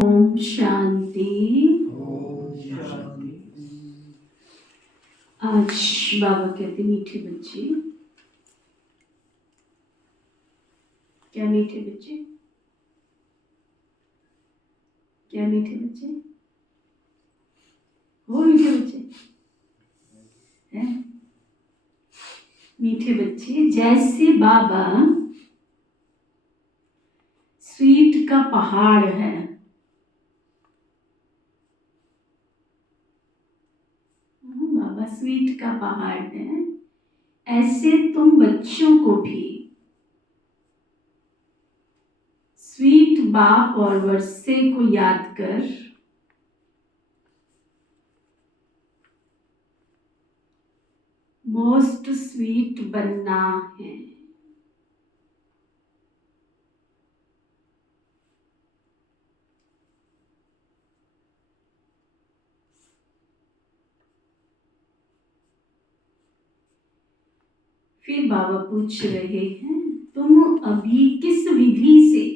ओम शांति। आज बाबा कहते मीठे बच्चे, क्या मीठे बच्चे, क्या मीठे बच्चे हो, मीठे बच्चे हैं। मीठे बच्चे जैसे बाबा स्वीट का पहाड़ है, बाबा स्वीट का पहाड़ है, ऐसे तुम बच्चों को भी स्वीट बाप और वर्षे को याद कर मोस्ट स्वीट बनना है। फिर बाबा पूछ रहे हैं, तुम अभी किस विधि से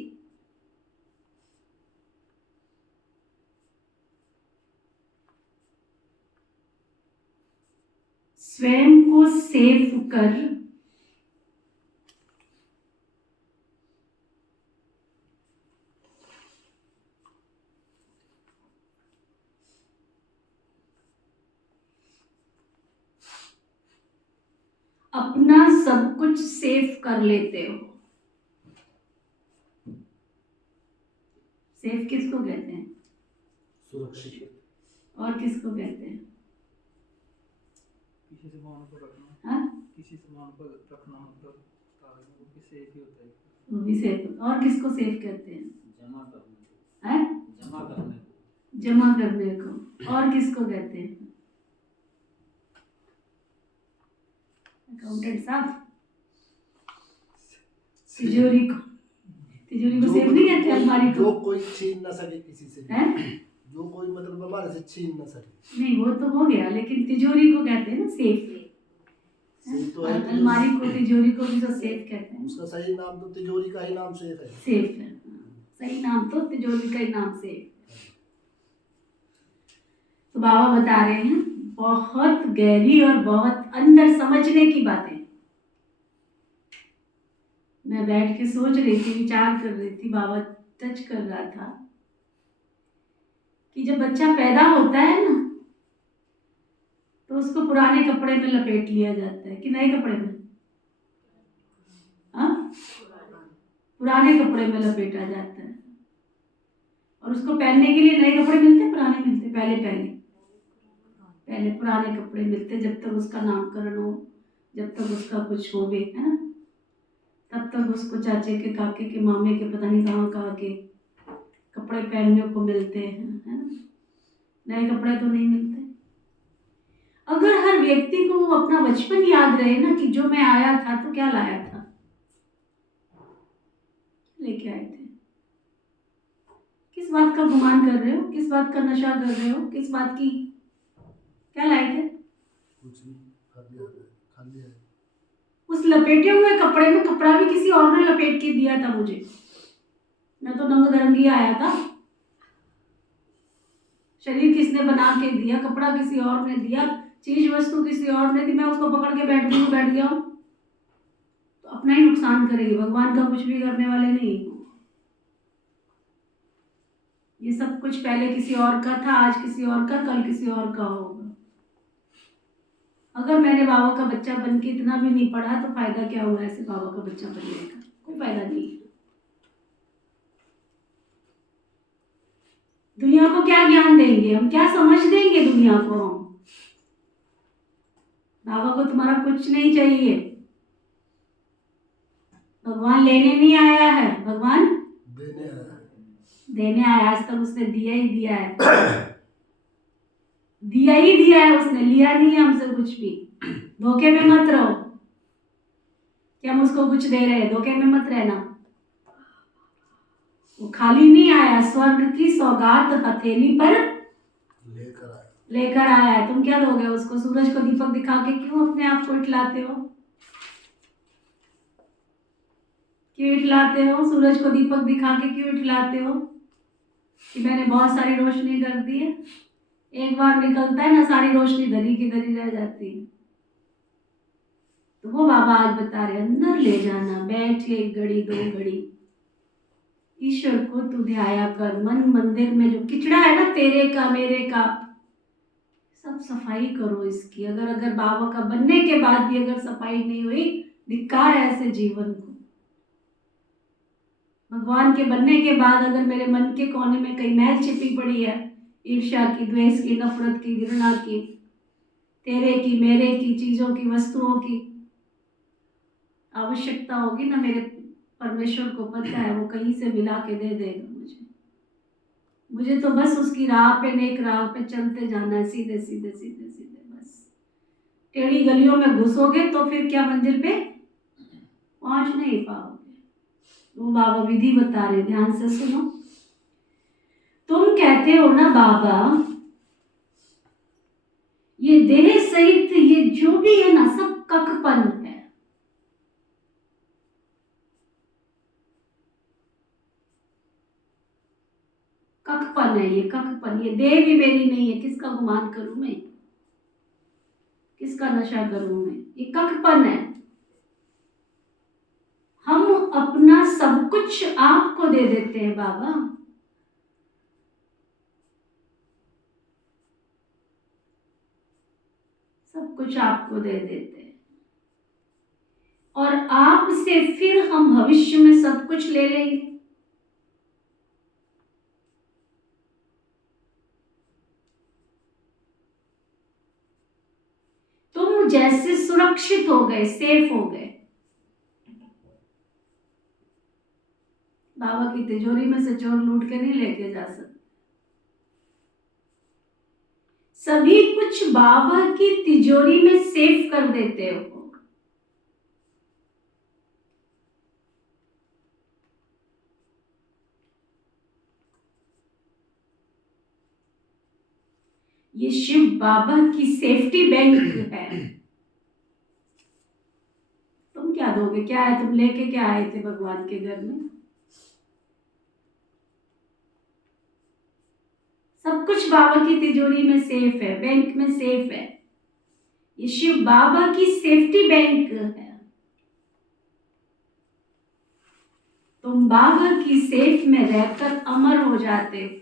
स्वयं को सेव कर अपना सब कुछ सेव कर लेते हो। सेफ किसको कहते हैं? सुरक्षित। और किसको कहते हैं? किसी सामान पर रखना। हाँ? किसी सामान पर रखना मतलब वो भी सेफ ही होता है। वो भी सेफ। और किसको सेफ कहते हैं? जमा करने को। है? जमा करने को। जमा करने को। और किसको कहते हैं? अकाउंटेंट साहब। तिजोरी को। तिजोरी को सेफ नहीं कहते, अलमारी को। जो कोई छीन ना सके किसी से। है? जो कोई मतलब हमारे से छीन ना सके। नहीं, वो तो हो गया, लेकिन तिजोरी को कहते हैं ना सेफ। तो है अलमारी को, तिजोरी को भी तो सेफ कहते हैं। उसका सही नाम तो तिजोरी का ही नाम सेफ है। सेफ है, सही नाम तो तिजोरी का ही नाम सेफ। तो बाबा बता रहे हैं बहुत गहरी और बहुत अंदर समझने की बातें। मैं बैठ के सोच रही थी, विचार कर रही थी, बाबा टच कर रहा था कि जब बच्चा पैदा होता है ना, तो उसको पुराने कपड़े में लपेट लिया जाता है कि नए कपड़े में? हाँ, पुराने कपड़े में लपेटा जाता है। और उसको पहनने के लिए नए कपड़े मिलते, पुराने मिलते? पहले पुराने कपड़े मिलते, जब तक उसका नामकरण हो, जब तक उसका कुछ हो भी, है ना, तब तक उसको चाचे के, काके के, मामे के, पता नहीं कहाँ के कपड़े पहनने को मिलते हैं, है ना। नए कपड़े तो नहीं मिलते। अगर हर व्यक्ति को अपना बचपन याद रहे ना कि जो मैं आया था तो क्या लाया था, लेके आए थे, किस बात का गुमान कर रहे हो, किस बात का नशा कर रहे हो, किस बात की, क्या लाए थे? कुछ नहीं, खाली है। उस लपेटे हुए कपड़े में कपड़ा भी किसी और ने लपेट के दिया था मुझे। मैं तो नंग धरंगी आया था। शरीर किसने बना के दिया, कपड़ा किसी और ने दिया, चीज वस्तु किसी और ने दी, मैं उसको पकड़ के बैठ गया हूँ, तो अपना ही नुकसान करेगी। भगवान का कुछ भी करने वाले नहीं। ये सब कुछ पहले किसी और का था, आज किसी और का, कल किसी और का होगा। अगर मैंने बाबा का बच्चा बन के इतना भी नहीं पढ़ा तो फायदा क्या हुआ ऐसे बाबा का बच्चा बनने का? कोई फायदा नहीं। दुनिया को क्या ज्ञान देंगे हम, क्या समझ देंगे दुनिया को हम? बाबा को तुम्हारा कुछ नहीं चाहिए। भगवान लेने नहीं आया है, भगवान देने आया। आज तक उसने दिया ही दिया है। दिया ही दिया है उसने, लिया नहीं है हमसे कुछ भी। धोखे में मत रहो कि हम उसको कुछ दे रहे हैं, धोखे में मत रहना। वो खाली नहीं आया, स्वर्ग की सौगात हथेली पर लेकर आया है। तुम क्या दोगे उसको? सूरज को दीपक दिखा के क्यों अपने आप को इठलाते हो? क्यों इठलाते हो? सूरज को दीपक दिखा के क्यों इठलाते हो? कि मैंने बहुत सारी रोशनी कर दी है। एक बार निकलता है ना, सारी रोशनी धरी की धरी रह जाती है। तो वो बाबा आज बता रहे, अंदर ले जाना, बैठ 1 घड़ी 2 घड़ी ईश्वर को तू ध्याया कर। मन मंदिर में जो किचड़ा है ना तेरे का मेरे का, सब सफाई करो इसकी। अगर बाबा का बनने के बाद भी अगर सफाई नहीं हुई, धिक्कार है ऐसे जीवन को। भगवान के बनने के बाद अगर मेरे मन के कोने में कहीं मैल छिपी पड़ी है, ईर्ष्या की, द्वेष की, नफरत की, घृणा की, तेरे की, मेरे की, चीजों की, वस्तुओं की आवश्यकता होगी ना, मेरे परमेश्वर को पता है, वो कहीं से मिला के दे देगा मुझे तो बस उसकी राह पे, नेक राह पे चलते जाना है, सीधे सीधे सीधे सीधे। बस टेढ़ी गलियों में घुसोगे तो फिर क्या मंजिल पे पहुंच नहीं पाओगे। वो बाबा विधि बता रहे, ध्यान से सुनो। तुम कहते हो ना बाबा, ये देह सहित ये जो भी है ना, सब ककपन है। ककपन है ये, ककपन। ये देह भी मेरी नहीं है, किसका गुमान करूं मैं, किसका नशा करूं मैं, ये ककपन है। हम अपना सब कुछ आपको दे देते हैं बाबा। सब कुछ आपको दे देते हैं, और आपसे फिर हम भविष्य में सब कुछ ले लेंगे। तुम जैसे सुरक्षित हो गए, सेफ हो गए, बाबा की तिजोरी में से चोर लूट के नहीं लेके जा सकते। सभी कुछ बाबा की तिजोरी में सेफ कर देते हो। ये शिव बाबा की सेफ्टी बैंक है। तुम क्या दोगे, क्या है, तुम लेके क्या आए थे भगवान के घर में? सब कुछ बाबा की तिजोरी में सेफ है, बैंक में सेफ है। ये शिव बाबा की सेफ्टी बैंक है। तुम बाबा की सेफ में रहकर अमर हो जाते हो।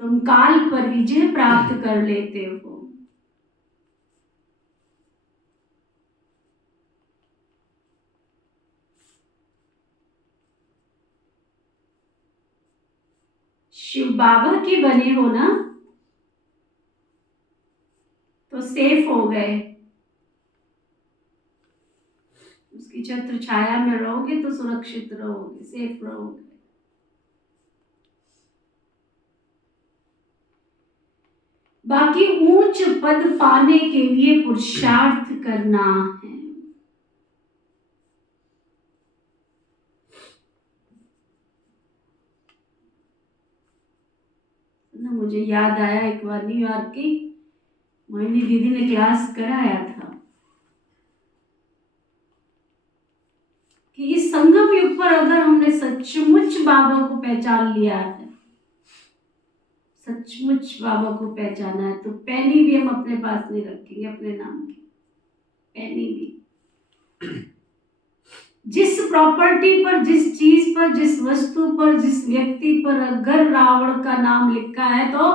तुम काल पर विजय प्राप्त कर लेते हो। शिव बाबा के बने हो ना, तो सेफ हो गए। उसकी छत्र छाया में रहोगे तो सुरक्षित रहोगे, सेफ रहोगे। बाकी ऊंच पद पाने के लिए पुरुषार्थ करना है। ना मुझे याद आया, एक बार न्यूयॉर्क की मोहिनी दीदी ने क्लास कराया था कि इस संगम युग पर अगर हमने सचमुच बाबा को पहचान लिया है, सचमुच बाबा को पहचाना है, तो पैनी भी हम अपने पास नहीं रखेंगे अपने नाम की, पैनी भी। जिस प्रॉपर्टी पर, जिस चीज पर, जिस वस्तु पर, जिस व्यक्ति पर अगर रावण का नाम लिखा है, तो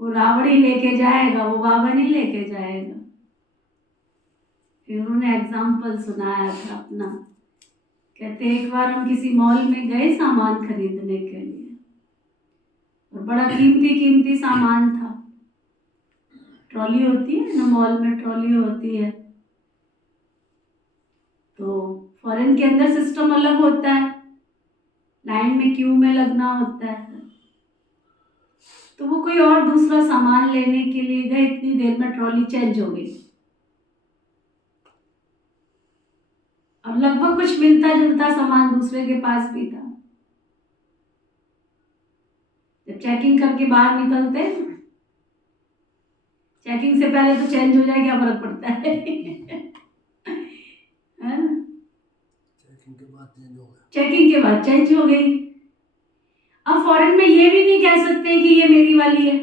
वो रावण ही लेके जाएगा, वो बाबा नहीं लेके जाएगा। फिर उन्होंने एग्जाम्पल सुनाया था अपना। कहते एक बार हम किसी मॉल में गए सामान खरीदने के लिए, और बड़ा कीमती कीमती सामान था। ट्रॉली होती है ना, मॉल में ट्रॉली होती है, तो फॉरेन के अंदर सिस्टम अलग होता है, लाइन में क्यू में लगना होता है। तो वो कोई और दूसरा सामान लेने के लिए गए, इतनी देर में ट्रॉली चेंज हो गई। अब लगभग कुछ मिलता जुलता सामान दूसरे के पास भी था। जब चेकिंग करके बाहर निकलते चेकिंग से पहले तो चेंज हो जाए, क्या फर्क पड़ता है? है ना? चेकिंग के बाद चेंज हो गया। चेकिंग के बाद चेंज हो गई। अब फॉरेन में ये भी नहीं कह सकते कि ये मेरी वाली है,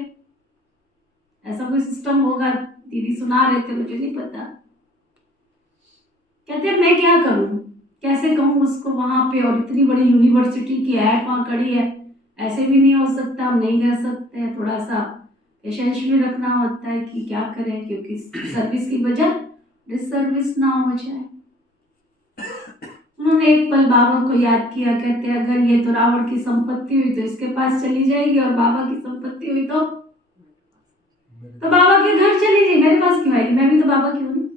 ऐसा कोई सिस्टम होगा? दीदी सुना रहे थे, मुझे नहीं पता। कहते हैं मैं क्या करूं, कैसे कहूं उसको वहां पे, और इतनी बड़ी यूनिवर्सिटी की ऐड वहां खड़ी है, ऐसे भी नहीं हो सकता, हम नहीं कर सकते हैं। थोड़ा सा पेशेंस भी रखना होता है कि क्या करें, क्योंकि सर्विस की वजह डिसर्विस ना हो जाए। उन्होंने एक पल बाबा को याद किया, कहते अगर ये तो रावण की संपत्ति हुई तो इसके पास चली जाएगी, और बाबा की संपत्ति हुई तो बाबा के घर चली जाएगी, मेरे पास क्यों आएगी? मैं भी तो बाबा की हूँ,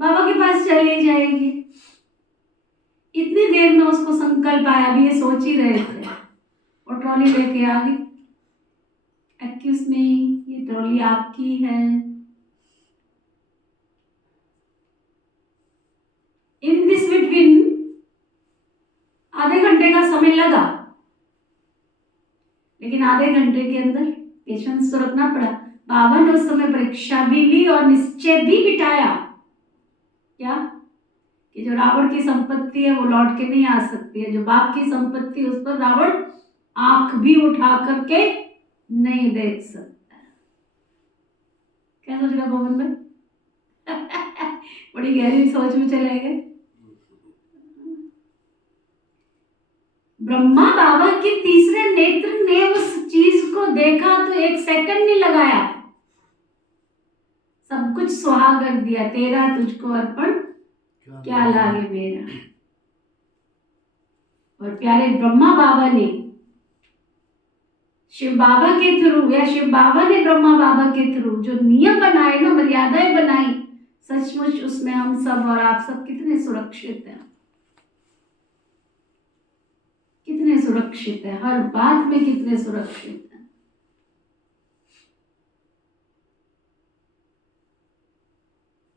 बाबा के पास चली जाएगी। इतनी देर में उसको संकल्प आया, अभी ये सोच ही रहे थे, और ट्रॉली लेके आ गई। एक्यूज में ये ट्रॉली आपकी है। इन दिस बिटवीन आधे घंटे का समय लगा, लेकिन आधे घंटे के अंदर पेशेंस तो रखना पड़ा। बाबा ने उस समय परीक्षा भी ली और निश्चय भी बिठाया, क्या कि जो रावण की संपत्ति है वो लौट के नहीं आ सकती है, जो बाप की संपत्ति उस पर रावण आंख भी उठा करके नहीं देख सकता। क्या सोच रहा गोविंद भाई? बड़ी गहरी सोच में चले गए। ब्रह्मा बाबा के तीसरे नेत्र ने उस चीज को देखा तो एक सेकंड नहीं लगाया, सब कुछ सुहा कर दिया। तेरा तुझको अर्पण क्या लागे मेरा। और प्यारे ब्रह्मा बाबा ने शिव बाबा के थ्रू, या शिव बाबा ने ब्रह्मा बाबा के थ्रू जो नियम बनाए ना, मर्यादाएं बनाई, सचमुच उसमें हम सब और आप सब कितने सुरक्षित हैं, कितने सुरक्षित है, हर बात में कितने सुरक्षित है।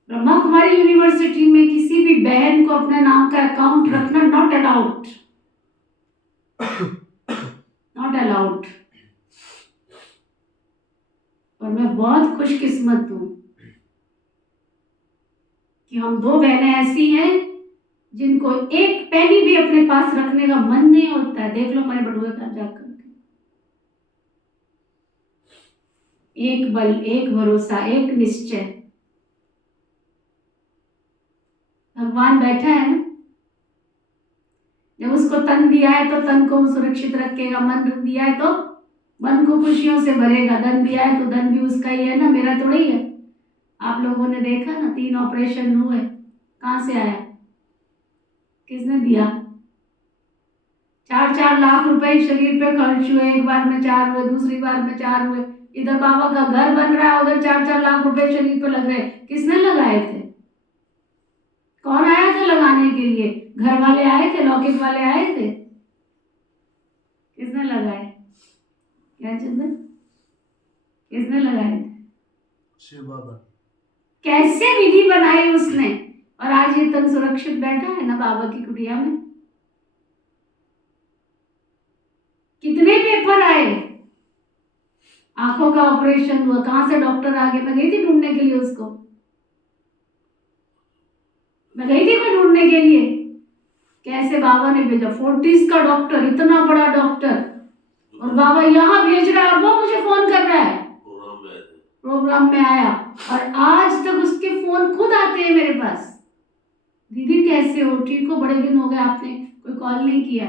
ब्रह्मा कुमारी यूनिवर्सिटी में किसी भी बहन को अपने नाम का अकाउंट रखना नॉट अलाउड, नॉट अलाउड। और मैं बहुत खुशकिस्मत हूं कि हम दो बहनें ऐसी हैं जिनको एक पैनी भी अपने पास रखने का मन नहीं होता है। देख लो हमारे बड़ुए का जाकर के, एक बल, एक भरोसा, एक निश्चय। भगवान बैठा है ना, जब उसको तन दिया है तो तन को सुरक्षित रखेगा, मन दिया है तो मन को खुशियों से भरेगा, धन दिया है तो धन भी उसका ही है ना, मेरा थोड़ा ही है। आप लोगों ने देखा ना, 3 ऑपरेशन हुए, कहां से आया, किसने दिया? 4-4 लाख रुपए शरीर पे खर्च हुए, एक बार में 4 हुए, दूसरी बार में 4 हुए। इधर बाबा का घर बन रहा है, उधर 4-4 लाख रुपए शरीर पे लग रहे, किसने लगाए थे? कौन आया था लगाने के लिए? घर वाले आए थे, लौकिक वाले आए थे, किसने लगाए? क्या चंदन, किसने लगाए थे? शिव बाबा। कैसे विधि बनाई उसने, और आज ये तन सुरक्षित बैठा है ना बाबा की कुटिया में। कितने पेपर आए, आंखों का ऑपरेशन हुआ, कहां से डॉक्टर आगे, मैं गई थी ढूंढने के लिए उसको, मैं गई थी ढूंढने के लिए, कैसे बाबा ने भेजा। फोर्टिस का डॉक्टर, इतना बड़ा डॉक्टर, और बाबा यहाँ भेज रहा है, और वो मुझे फोन कर रहा है, प्रोग्राम में आया, और आज तक उसके फोन खुद आते हैं मेरे पास। दीदी कैसे हो, ठीक हो, बड़े दिन हो गए, आपने कोई कॉल नहीं किया।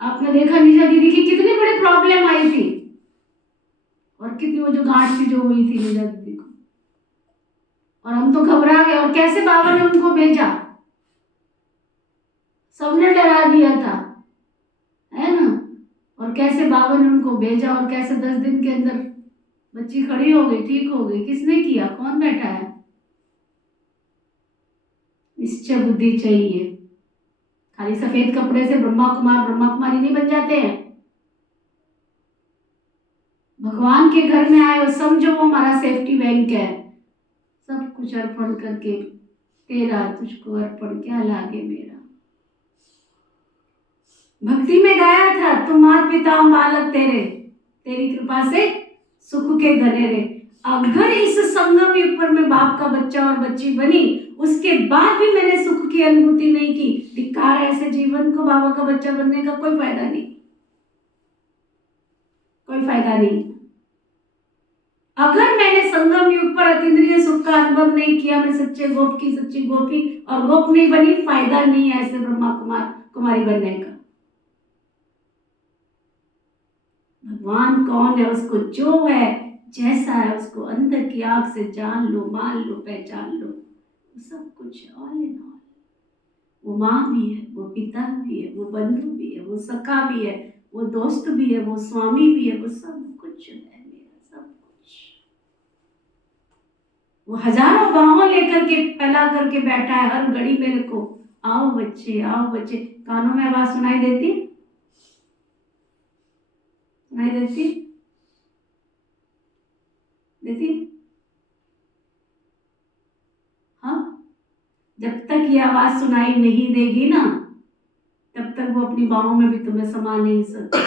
आपने देखा निशा दीदी की कितनी बड़ी प्रॉब्लम आई थी, और कितनी वो जो गांठ सी जो हुई थी निशा दीदी को, और हम तो घबरा गए, और कैसे बाबा ने उनको भेजा, सबने डरा दिया था, है ना, और कैसे बाबा ने उनको भेजा, और कैसे 10 दिन के अंदर बच्ची खड़ी हो गई, ठीक हो गई। किसने किया, कौन बैठा है? निश्चय बुद्धि चाहिए। खाली सफेद कपड़े से ब्रह्मा कुमार ब्रह्मा कुमारी नहीं बन जाते हैं। भगवान के घर में आए, समझो वो हमारा सेफ्टी बैंक है। सब कुछ अर्पण करके, तेरा तुझको अर्पण क्या लागे मेरा। भक्ति में गाया था, तुम मात पिता हम बालक तेरे, तेरी कृपा से सुख के घनेरे। अगर इस संगम युग पर मैं बाप का बच्चा और बच्ची बनी, उसके बाद भी मैंने सुख की अनुभूति नहीं की, धिक्कार है ऐसे जीवन को। बाबा का बच्चा बनने का कोई फायदा नहीं, कोई फायदा नहीं। अगर मैंने संगम युग पर अतीन्द्रिय सुख का अनुभव नहीं किया, मैं सच्चे गोप की सच्ची गोपी और गोप नहीं बनी, फायदा नहीं है ऐसे ब्रह्मा कुमारी बनने का। भगवान कौन है, उसको जो है जैसा है उसको अंदर की आंख से जान लो, मान लो, पहचान लो। वो सब कुछ है, ऑल इन ऑल। वो माँ भी है, वो पिता भी है, वो बंधु भी है, वो सखा भी है, वो दोस्त भी है, वो स्वामी भी है, वो सब कुछ है मेरा, सब कुछ। वो हजारों बाहों लेकर के फैला करके बैठा है हर घड़ी मेरे को, आओ बच्चे, आओ बच्चे। कानों में आवाज सुनाई देती, सुनाई देती, देती? हाँ, जब तक ये आवाज सुनाई नहीं देगी ना, तब तक वो अपनी बाहों में भी तुम्हें समा नहीं सकती।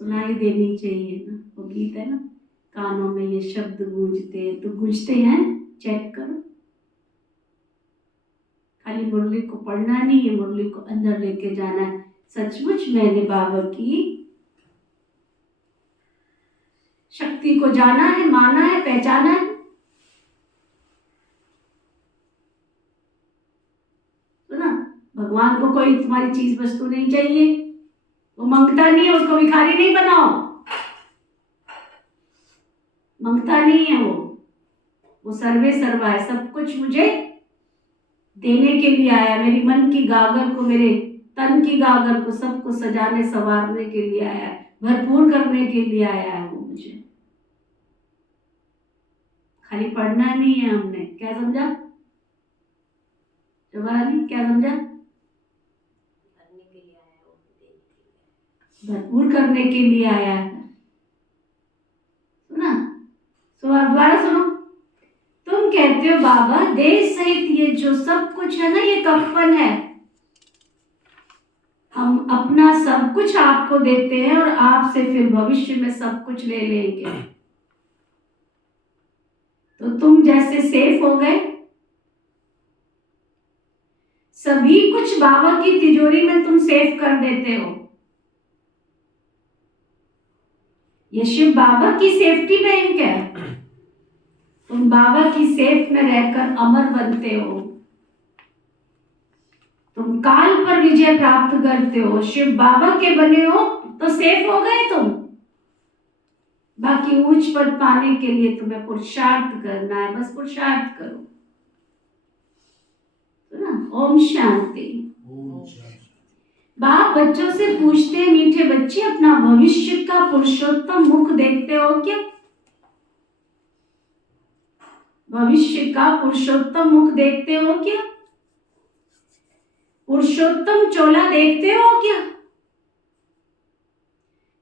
सुनाई देनी चाहिए ना, वो गीत है ना, कानों में ये शब्द गूंजते हैं, तो गूंजते हैं, चेक करो। खाली मुरली को पढ़ना नहीं है, मुरली को अंदर लेके जाना है। सचमुच मैंने बाबा की शक्ति को जाना है, माना है, पहचाना है। तो ना, भगवान को कोई तुम्हारी चीज वस्तु नहीं चाहिए, वो मांगता नहीं है, उसको भिखारी नहीं बनाओ, मांगता नहीं है वो सर्वे सर्वा है, सब कुछ मुझे देने के लिए आया। मेरी मन की गागर को, मेरे तन की गागर को, सबको सजाने संवारने के लिए आया है, भरपूर करने के लिए आया है वो मुझे। खाली पढ़ना नहीं है हमने, क्या समझा जवाहरी, क्या समझा? भरपूर करने के लिए आया है। सुना? दोबारा सुनो। तुम कहते हो बाबा देह सहित ये जो सब कुछ है ना, ये कफन है, हम अपना सब कुछ आपको देते हैं और आपसे फिर भविष्य में सब कुछ ले लेंगे। तो तुम जैसे सेफ हो गए, सभी कुछ बाबा की तिजोरी में तुम सेफ कर देते हो। ये शिव बाबा की सेफ्टी बैंक है, तुम बाबा की सेफ में रहकर अमर बनते हो, तुम काल पर विजय प्राप्त करते हो। शिव बाबा के बने हो तो सेफ हो गए तुम। बाकी ऊंच पद पाने के लिए तुम्हें पुरुषार्थ करना है, बस पुरुषार्थ करो। तो ना, ओम शांति। बाप बच्चों से पूछते हैं, मीठे बच्चे अपना भविष्य का पुरुषोत्तम मुख देखते हो क्या? भविष्य का पुरुषोत्तम मुख देखते हो क्या? पुरुषोत्तम चोला देखते हो क्या?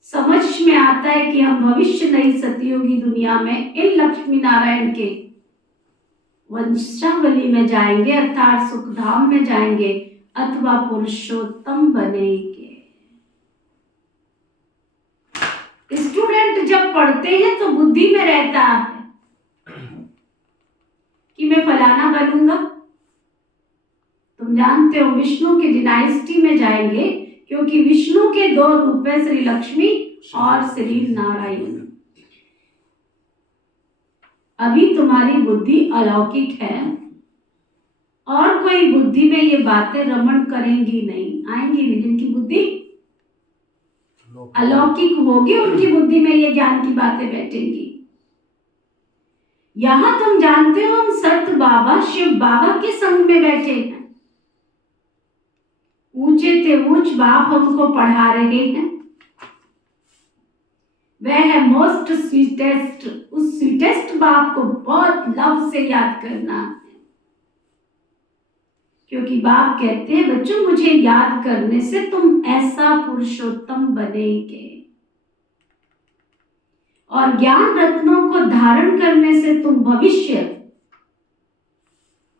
समझ में आता है कि हम भविष्य नई सतयुगी दुनिया में इन लक्ष्मी नारायण के वंशावली में जाएंगे, अर्थात सुखधाम में जाएंगे, अथवा पुरुषोत्तम बनेंगे। स्टूडेंट जब पढ़ते हैं तो बुद्धि में रहता है कि मैं फलाना बनूंगा। तुम जानते हो विष्णु की डिनाइस्टी में जाएंगे, क्योंकि विष्णु के दो रूप हैं, श्री लक्ष्मी और श्री नारायण। अभी तुम्हारी बुद्धि अलौकिक है और कोई बुद्धि में ये बातें रमण करेंगी नहीं, आएंगी नहीं। जिनकी बुद्धि अलौकिक होगी उनकी बुद्धि में ये ज्ञान की बातें बैठेंगी। यहां तुम जानते हो हम सत बाबा शिव बाबा के संग में बैठे हैं। ऊंचे से ऊंच बाप हमको पढ़ा रहे हैं। वह है मोस्ट स्वीटेस्ट। उस स्वीटेस्ट बाप को बहुत लव से याद करना है, क्योंकि बाप कहते हैं बच्चों मुझे याद करने से तुम ऐसा पुरुषोत्तम बनेंगे, और ज्ञान रत्नों को धारण करने से तुम भविष्य,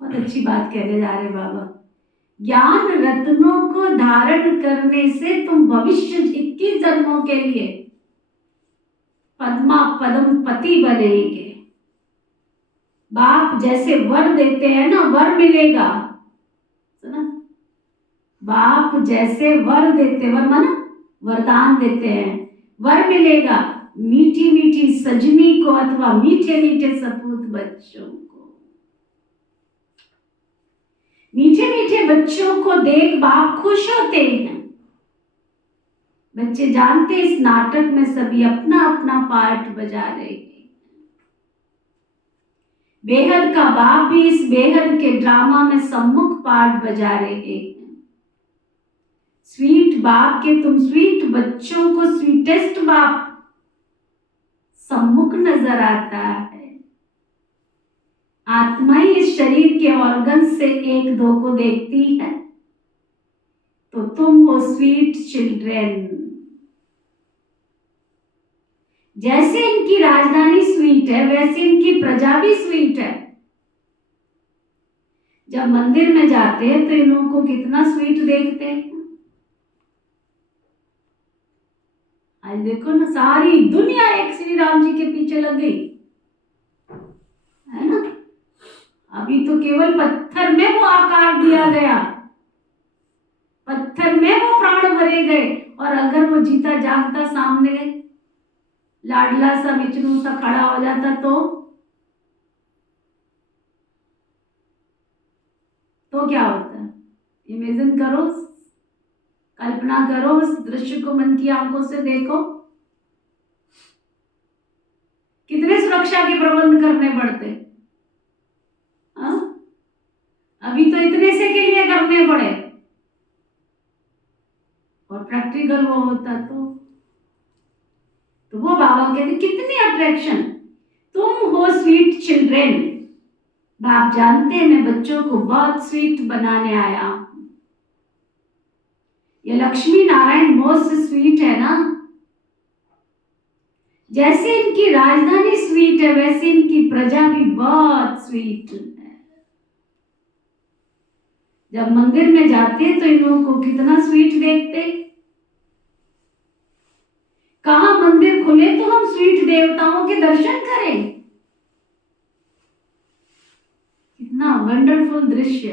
बहुत अच्छी बात कहने जा रहे बाबा, ज्ञान रत्नों को धारण करने से तुम भविष्य 21 जन्मों के लिए पद्म पद्मा पद्म पति बनेंगे। बाप जैसे वर देते हैं ना, वर मिलेगा। सुना, बाप जैसे वर देते, वर माना वरदान देते हैं, वर मिलेगा मीठी मीठी सजनी को अथवा मीठे मीठे सपूत बच्चों को। मीठे मीठे बच्चों को देख बाप खुश होते हैं। बच्चे जानते इस नाटक में सभी अपना अपना पार्ट बजा रहे हैं। बेहद का बाप भी इस बेहद के ड्रामा में सम्मुख पार्ट बजा रहे हैं। स्वीट बाप के तुम स्वीट बच्चों को स्वीटेस्ट बाप सम्मुख नजर आता है। आत्मा ही इस शरीर के ऑर्गन से एक दो को देखती है, तो तुम हो स्वीट चिल्ड्रेन। जैसे इनकी राजधानी स्वीट है, वैसे इनकी प्रजा भी स्वीट है। जब मंदिर में जाते हैं तो इन लोगों को कितना स्वीट देखते हैं। आज देखो ना, सारी दुनिया एक श्री राम जी के पीछे लग गई है ना। अभी तो केवल पत्थर में वो आकार दिया गया, पत्थर में वो प्राण भरे गए, और अगर वो जीता जागता सामने लाडला सा मिचनू सा खड़ा हो जाता तो क्या होता। इमेजिन करो, कल्पना करो, उस दृश्य को मन की आंखों से देखो। कितने सुरक्षा के प्रबंध करने पड़ते। अभी तो इतने से के लिए करने पड़े, और प्रैक्टिकल वो होता तो वो बाबा कहते कितनी अट्रैक्शन। तुम हो स्वीट चिल्ड्रेन। बाप जानते हैं मैं बच्चों को बहुत स्वीट बनाने आया। ये लक्ष्मी नारायण मोस्ट स्वीट है ना। जैसे इनकी राजधानी स्वीट है, वैसे इनकी प्रजा भी बहुत स्वीट है। जब मंदिर में जाते हैं तो इन लोगों को कितना स्वीट देखते। कहां मंदिर खुले तो हम स्वीट देवताओं के दर्शन करें। कितना वंडरफुल दृश्य।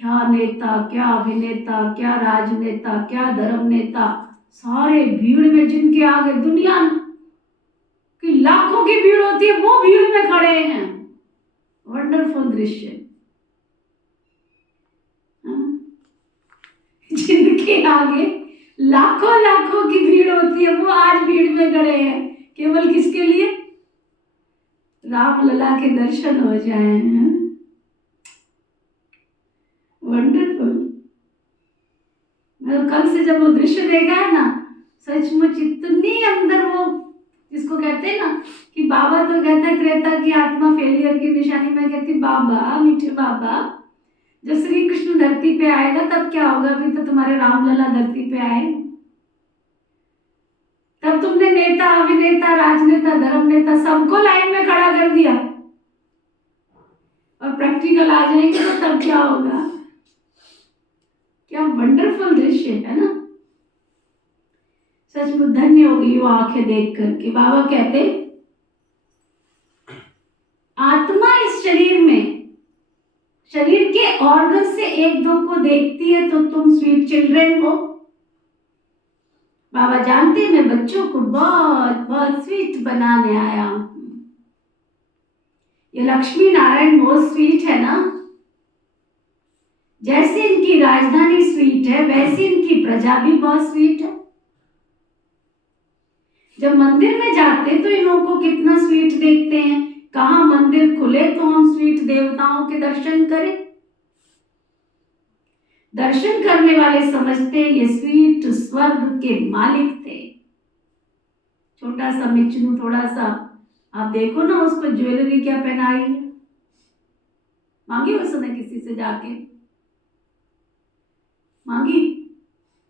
क्या नेता, क्या अभिनेता, क्या राजनेता, क्या धर्म नेता, सारे भीड़ में, जिनके आगे दुनिया की लाखों की भीड़ होती है, वो भीड़ में खड़े हैं। वंडरफुल दृश्य। जिनके आगे लाखों लाखों की भीड़ होती है, वो आज भीड़ में खड़े हैं। केवल किसके लिए? राम लला के दर्शन हो जाए। वंडरफुल। मैं कल से जब वो दृश्य देखा है ना, सचमुच इतनी अंदर वो, जिसको कहते हैं ना कि बाबा तो कहता है त्रेता की आत्मा फेलियर की निशानी। मैं कहती बाबा, मीठे बाबा, जब श्री कृष्ण धरती पे आएगा तब क्या होगा? अभी तो तुम्हारे रामलला धरती पे आए, तब तुमने नेता, अभिनेता, राजनेता, धर्म नेता सबको लाइन में खड़ा कर दिया, और प्रैक्टिकल आ जाएंगे तो तब क्या होगा? क्या वंडरफुल दृश्य है ना। सचमुच धन्य हो गई वो आंखें देख करके। बाबा कहते आत्मा इस शरीर में, शरीर के ऑर्गन से एक दो को देखती है, तो तुम स्वीट चिल्ड्रेन हो। बाबा जानते मैं बच्चों को बहुत बहुत स्वीट बनाने आया हूं। ये लक्ष्मी नारायण बहुत स्वीट है ना। जैसे इनकी राजधानी स्वीट है, वैसे इनकी प्रजा भी बहुत स्वीट है। जब मंदिर में जाते तो इन लोगों को कितना स्वीट देखते हैं। कहां मंदिर खुले तो हम स्वीट देवताओं के दर्शन करें। दर्शन करने वाले समझते ये स्वीट स्वर्ग के मालिक थे। छोटा सा मिचनू, थोड़ा सा आप देखो ना, उसको ज्वेलरी क्या पहनाई है, मांगी उसने किसी से जाके, मांगी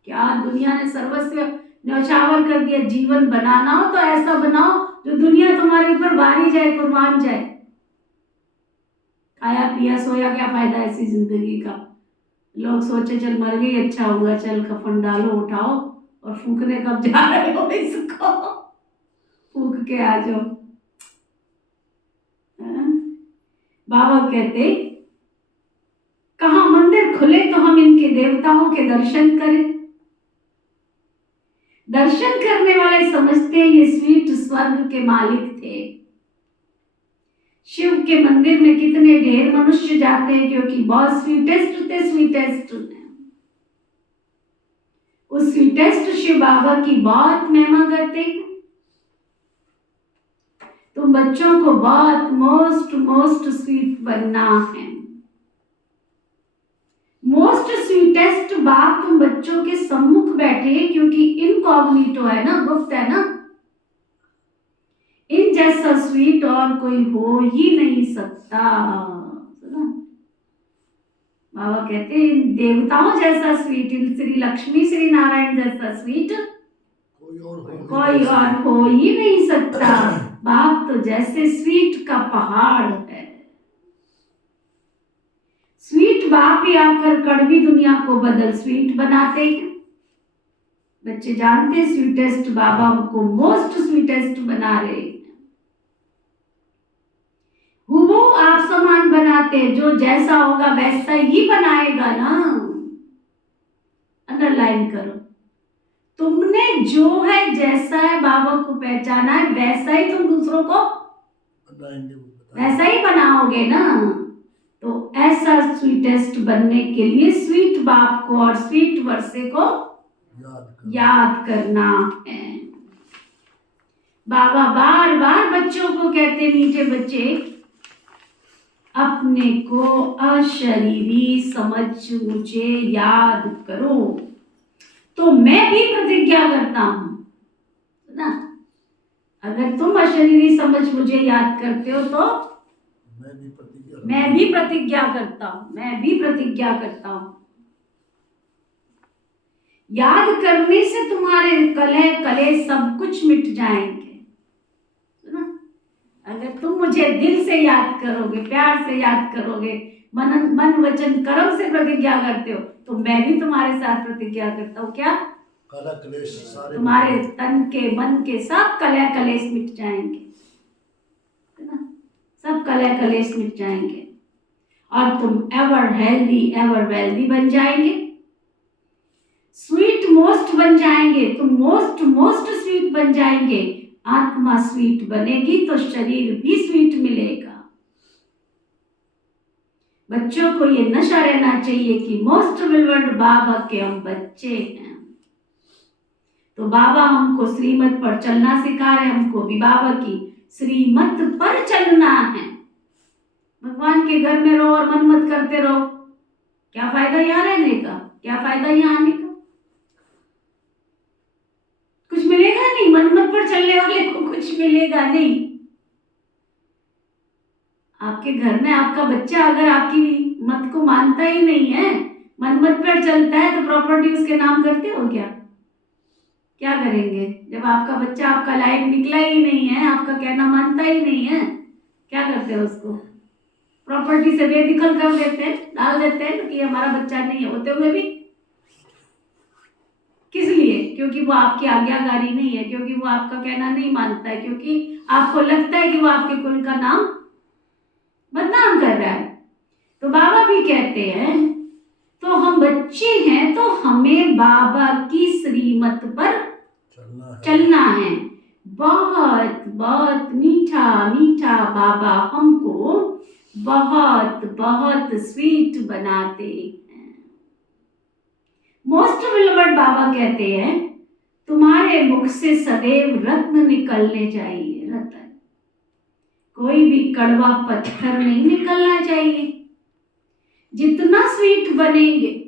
क्या? दुनिया ने सर्वस्व न्यौछावर कर दिया। जीवन बनाना हो तो ऐसा बनाओ जो दुनिया तुम्हारे ऊपर वारी जाए, कुर्बान जाए। खाया पिया सोया क्या फायदा ऐसी जिंदगी का। लोग सोचे चल मर गई, अच्छा हुआ, चल कफन डालो, उठाओ, और फूकने कब जा रहे हो इसको। फूक के आ जाओ। बाबा कहते कहाँ मंदिर खुले तो हम इनके देवताओं के दर्शन करें। दर्शन करने वाले समझते हैं ये स्वीट स्वर्ग के मालिक थे। शिव के मंदिर में कितने ढेर मनुष्य जाते हैं क्योंकि बहुत स्वीटेस्ट थे, स्वीटेस्ट हैं। उस स्वीटेस्ट शिव बाबा की बहुत महिमा करते हैं। तुम बच्चों को बहुत मोस्ट स्वीट बनना है। मोस्ट स्वीटेस्ट बाप तुम बच्चों के सम्मुख बैठे क्योंकि इनकॉग्निटो है ना, गुप्त है ना। इन जैसा स्वीट और कोई हो ही नहीं सकता। सुना बाबा कहते हैं इन देवताओं जैसा स्वीट, इन श्री लक्ष्मी श्री नारायण जैसा स्वीट कोई और हो ही नहीं सकता। बाप तो जैसे स्वीट का पहाड़ है। स्वीट बाप ही आकर कड़वी दुनिया को बदल स्वीट बनाते हैं। बच्चे जानते हैं स्वीटेस्ट बाबा को मोस्ट स्वीटेस्ट बना रहे हैं। हुबहू आप समान बनाते हैं, जो जैसा होगा वैसा ही बनाएगा ना। अंडरलाइन करो, तुमने जो है जैसा है बाबा को पहचाना है वैसा ही तुम दूसरों को वैसा ही बनाओगे ना। तो ऐसा स्वीटेस्ट बनने के लिए स्वीट बाप को और स्वीट वर्षे को याद करना है। बाबा बार बार बच्चों को कहते मीठे बच्चे अपने को अशरीरी समझ मुझे याद करो। तो मैं भी प्रतिज्ञा करता हूं ना, अगर तुम अशरीरी समझ मुझे याद करते हो तो मैं भी प्रतिज्ञा करता हूं। याद करने से तुम्हारे कलह कलेश सब कुछ मिट जाएंगे। सुना, अगर तुम मुझे दिल से याद करोगे, प्यार से याद करोगे, मन वचन कर्म से प्रतिज्ञा करते हो, तो मैं भी तुम्हारे साथ प्रतिज्ञा करता हूँ। क्या? कलह कलेश सारे तुम्हारे तन के मन के सब कलह कलेश मिट जाएंगे, है ना? सब कलह कलेश मिट जाएंगे और तुम एवर हेल्दी एवर वेल्दी बन जाएंगे। स्वीट मोस्ट बन जाएंगे, तुम मोस्ट स्वीट बन जाएंगे। आत्मा स्वीट बनेगी तो शरीर भी स्वीट मिलेगा। बच्चों को ये नशा रहना चाहिए कि मोस्ट विलवर्ड बाबा के हम बच्चे हैं। तो बाबा हमको श्रीमत पर चलना सिखा रहे, हमको भी बाबा की श्रीमत पर चलना है। भगवान के घर में रहो और मन मत करते रहो, क्या फायदा यहाँ रहने का, क्या फायदा यहाँ आने का? कुछ मिलेगा नहीं। मनमत पर चलने वाले को कुछ मिलेगा नहीं। आपके घर में आपका बच्चा अगर आपकी मत को मानता ही नहीं है, मनमत पर चलता है, तो प्रॉपर्टी उसके नाम करते हो क्या करेंगे? जब आपका बच्चा आपका लायक निकला ही नहीं है, आपका कहना मानता ही नहीं है, क्या करते हो? उसको प्रॉपर्टी से बेदखल कर देते हैं, डाल देते हैं कि हमारा बच्चा नहीं है, होते हुए भी। किस लिए? क्योंकि वो आपकी आज्ञाकारी नहीं है, क्योंकि वो आपका कहना नहीं मानता है, क्योंकि आपको लगता है कि वो आपके कुल का नाम बदनाम कर रहा है। तो बाबा भी कहते हैं तो हम बच्चे हैं तो हमें बाबा की श्रीमत पर चलना है। बहुत बहुत मीठा मीठा बाबा हमको बहुत बहुत स्वीट बनाते हैं। मोस्ट विलवर्ड बाबा कहते हैं तुम्हारे मुख से सदैव रत्न निकलने चाहिए। रत्न, कोई भी कड़वा पत्थर नहीं निकलना चाहिए। जितना स्वीट बनेंगे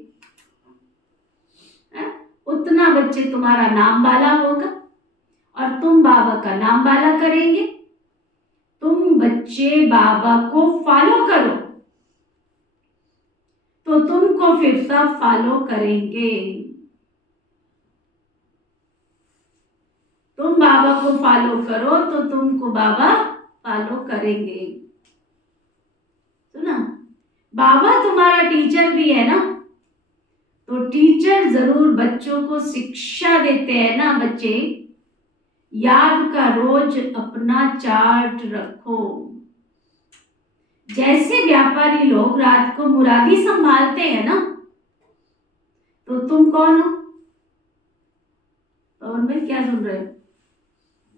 उतना बच्चे तुम्हारा नाम वाला होगा और तुम बाबा का नाम वाला करेंगे। तुम बच्चे बाबा को फॉलो करो तो तुमको फिर सब फॉलो करेंगे। तुम बाबा को फॉलो करो तो तुमको बाबा फॉलो करेंगे। सुना, बाबा तुम्हारा टीचर भी है ना, तो टीचर जरूर बच्चों को शिक्षा देते हैं ना। बच्चे याद का रोज अपना चार्ट रखो। जैसे व्यापारी लोग रात को मुरादी संभालते हैं ना, तो तुम कौन हो? पवन भाई क्या सुन रहे हो?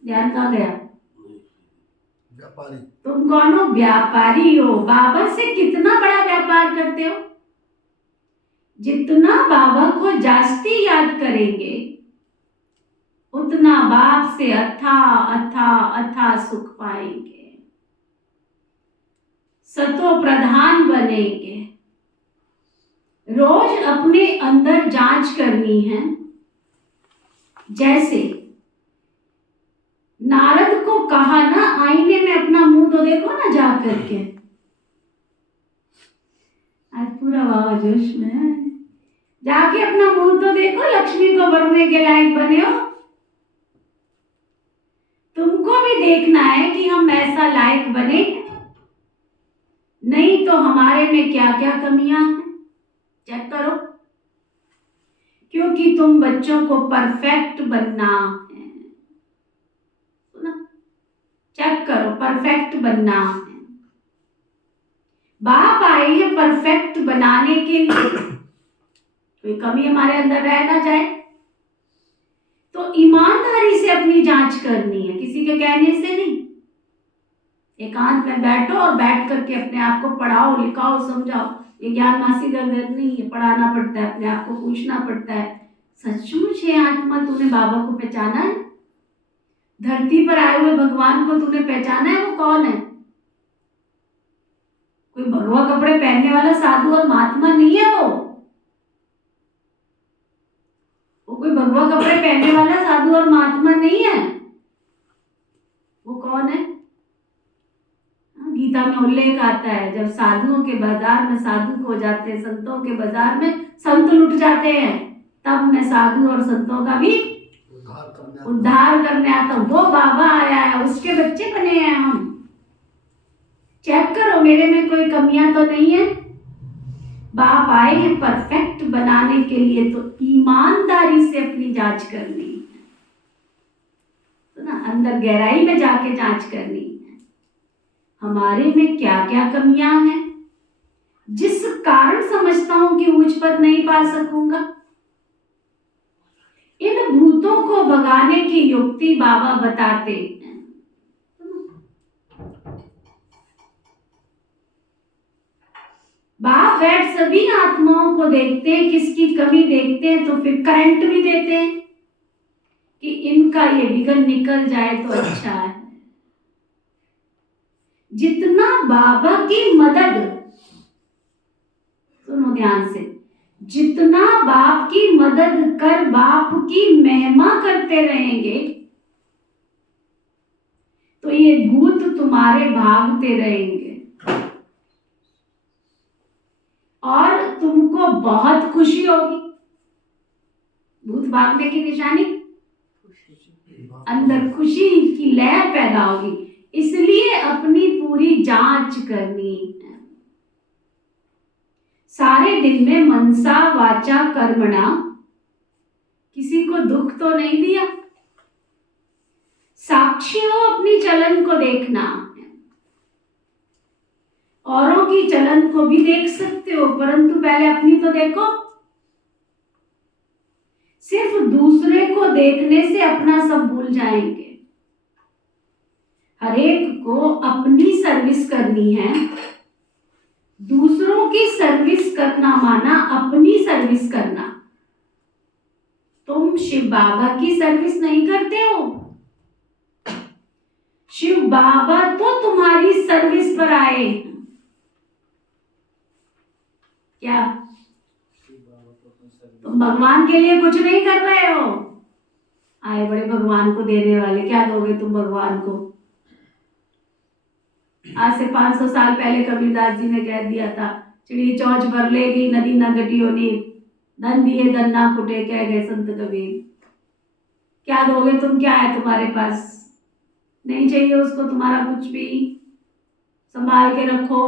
ध्यान कहाँ गया? व्यापारी। तुम कौन हो? व्यापारी हो। बाबा से कितना बड़ा व्यापार करते हो? जितना बाबा को जास्ती याद करेंगे, उतना बाप से अथा अथा अथा सुख पाएंगे, सतो प्रधान बनेंगे। रोज अपने अंदर जांच करनी है। जैसे नारद को कहा ना, आईने में अपना मुंह तो देखो ना जा करके। आज पूरा बाबा जोश में है। जाके अपना मुंह तो देखो, लक्ष्मी को वरने के लायक बने हो। तुमको भी देखना है कि हम ऐसा लायक बने, नहीं तो हमारे में क्या क्या कमियां हैं, चेक करो। क्योंकि तुम बच्चों को परफेक्ट बनना है। सुना? चेक करो, परफेक्ट बनना है। बाप आए हैं परफेक्ट बनाने के लिए। कोई कमी हमारे अंदर रह ना जाए, तो ईमानदारी से अपनी जांच करनी है, किसी के कहने से नहीं। एकांत में बैठो और बैठ करके अपने आप को पढ़ाओ, लिखाओ, समझाओ। ये ज्ञान मासी का घर नहीं है, पढ़ाना पड़ता है, अपने आप को पूछना पड़ता है, सचमुच ये आत्मा तूने बाबा को पहचाना है? धरती पर आए हुए भगवान को तूने पहचाना है? वो कौन है? कोई भगवा कपड़े पहनने वाला साधु और महात्मा नहीं है। वो कोई भगवा कपड़े पहनने वाला साधु और महात्मा नहीं है। वो कौन है? गीता में उल्लेख आता है, जब साधुओं के बाजार में साधु हो जाते हैं, संतों के बाजार में संत लुट जाते हैं, तब मैं साधु और संतों का भी उद्धार करने आता हूँ। वो बाबा आया है, उसके बच्चे बने हैं हम। चेक करो मेरे में कोई कमियां तो नहीं है। बाप आए हैं परफेक्ट बनाने के लिए, तो ईमानदारी से अपनी जांच करनी है, तो ना अंदर गहराई में जाके जांच करनी है। हमारे में क्या क्या कमियां हैं, जिस कारण समझता हूं कि उच्च पद नहीं पा सकूंगा। इन भूतों को भगाने की युक्ति बाबा बताते हैं। बाप बैठ सभी आत्माओं को देखते हैं, किसकी कमी देखते हैं, तो फिर करंट भी देते हैं कि इनका ये विघन निकल जाए तो अच्छा है। जितना बाबा की मदद, सुनो ध्यान से, जितना बाप की मदद कर बाप की महिमा करते रहेंगे, तो ये भूत तुम्हारे भागते रहेंगे और तुमको बहुत खुशी होगी। भूत भागने की निशानी अंदर खुशी की लहर पैदा होगी। इसलिए अपनी पूरी जांच करनी है। सारे दिन में मनसा वाचा कर्मणा किसी को दुख तो नहीं दिया। साक्षी हो, अपनी चलन को देखना है। औरों की चलन को भी देख सकते हो, परंतु पहले अपनी तो देखो। सिर्फ दूसरे को देखने से अपना सब भूल जाएंगे। हरेक को अपनी सर्विस करनी है। दूसरों की सर्विस करना माना अपनी सर्विस करना। तुम शिव बाबा की सर्विस नहीं करते हो। शिव बाबा तो तुम्हारी सर्विस पर आए। क्या तुम भगवान के लिए कुछ नहीं कर रहे हो? आए बड़े भगवान को देने वाले, क्या दोगे तुम भगवान को? आज से 500 साल पहले कबीरदास जी ने कह दिया था, चिड़ी चौच भर ले गई नदी न घटी होनी, धन दिए धन ना फुटे, कह गए संत कबीर। क्या दोगे तुम? क्या है तुम्हारे पास? नहीं चाहिए उसको तुम्हारा कुछ भी। संभाल के रखो।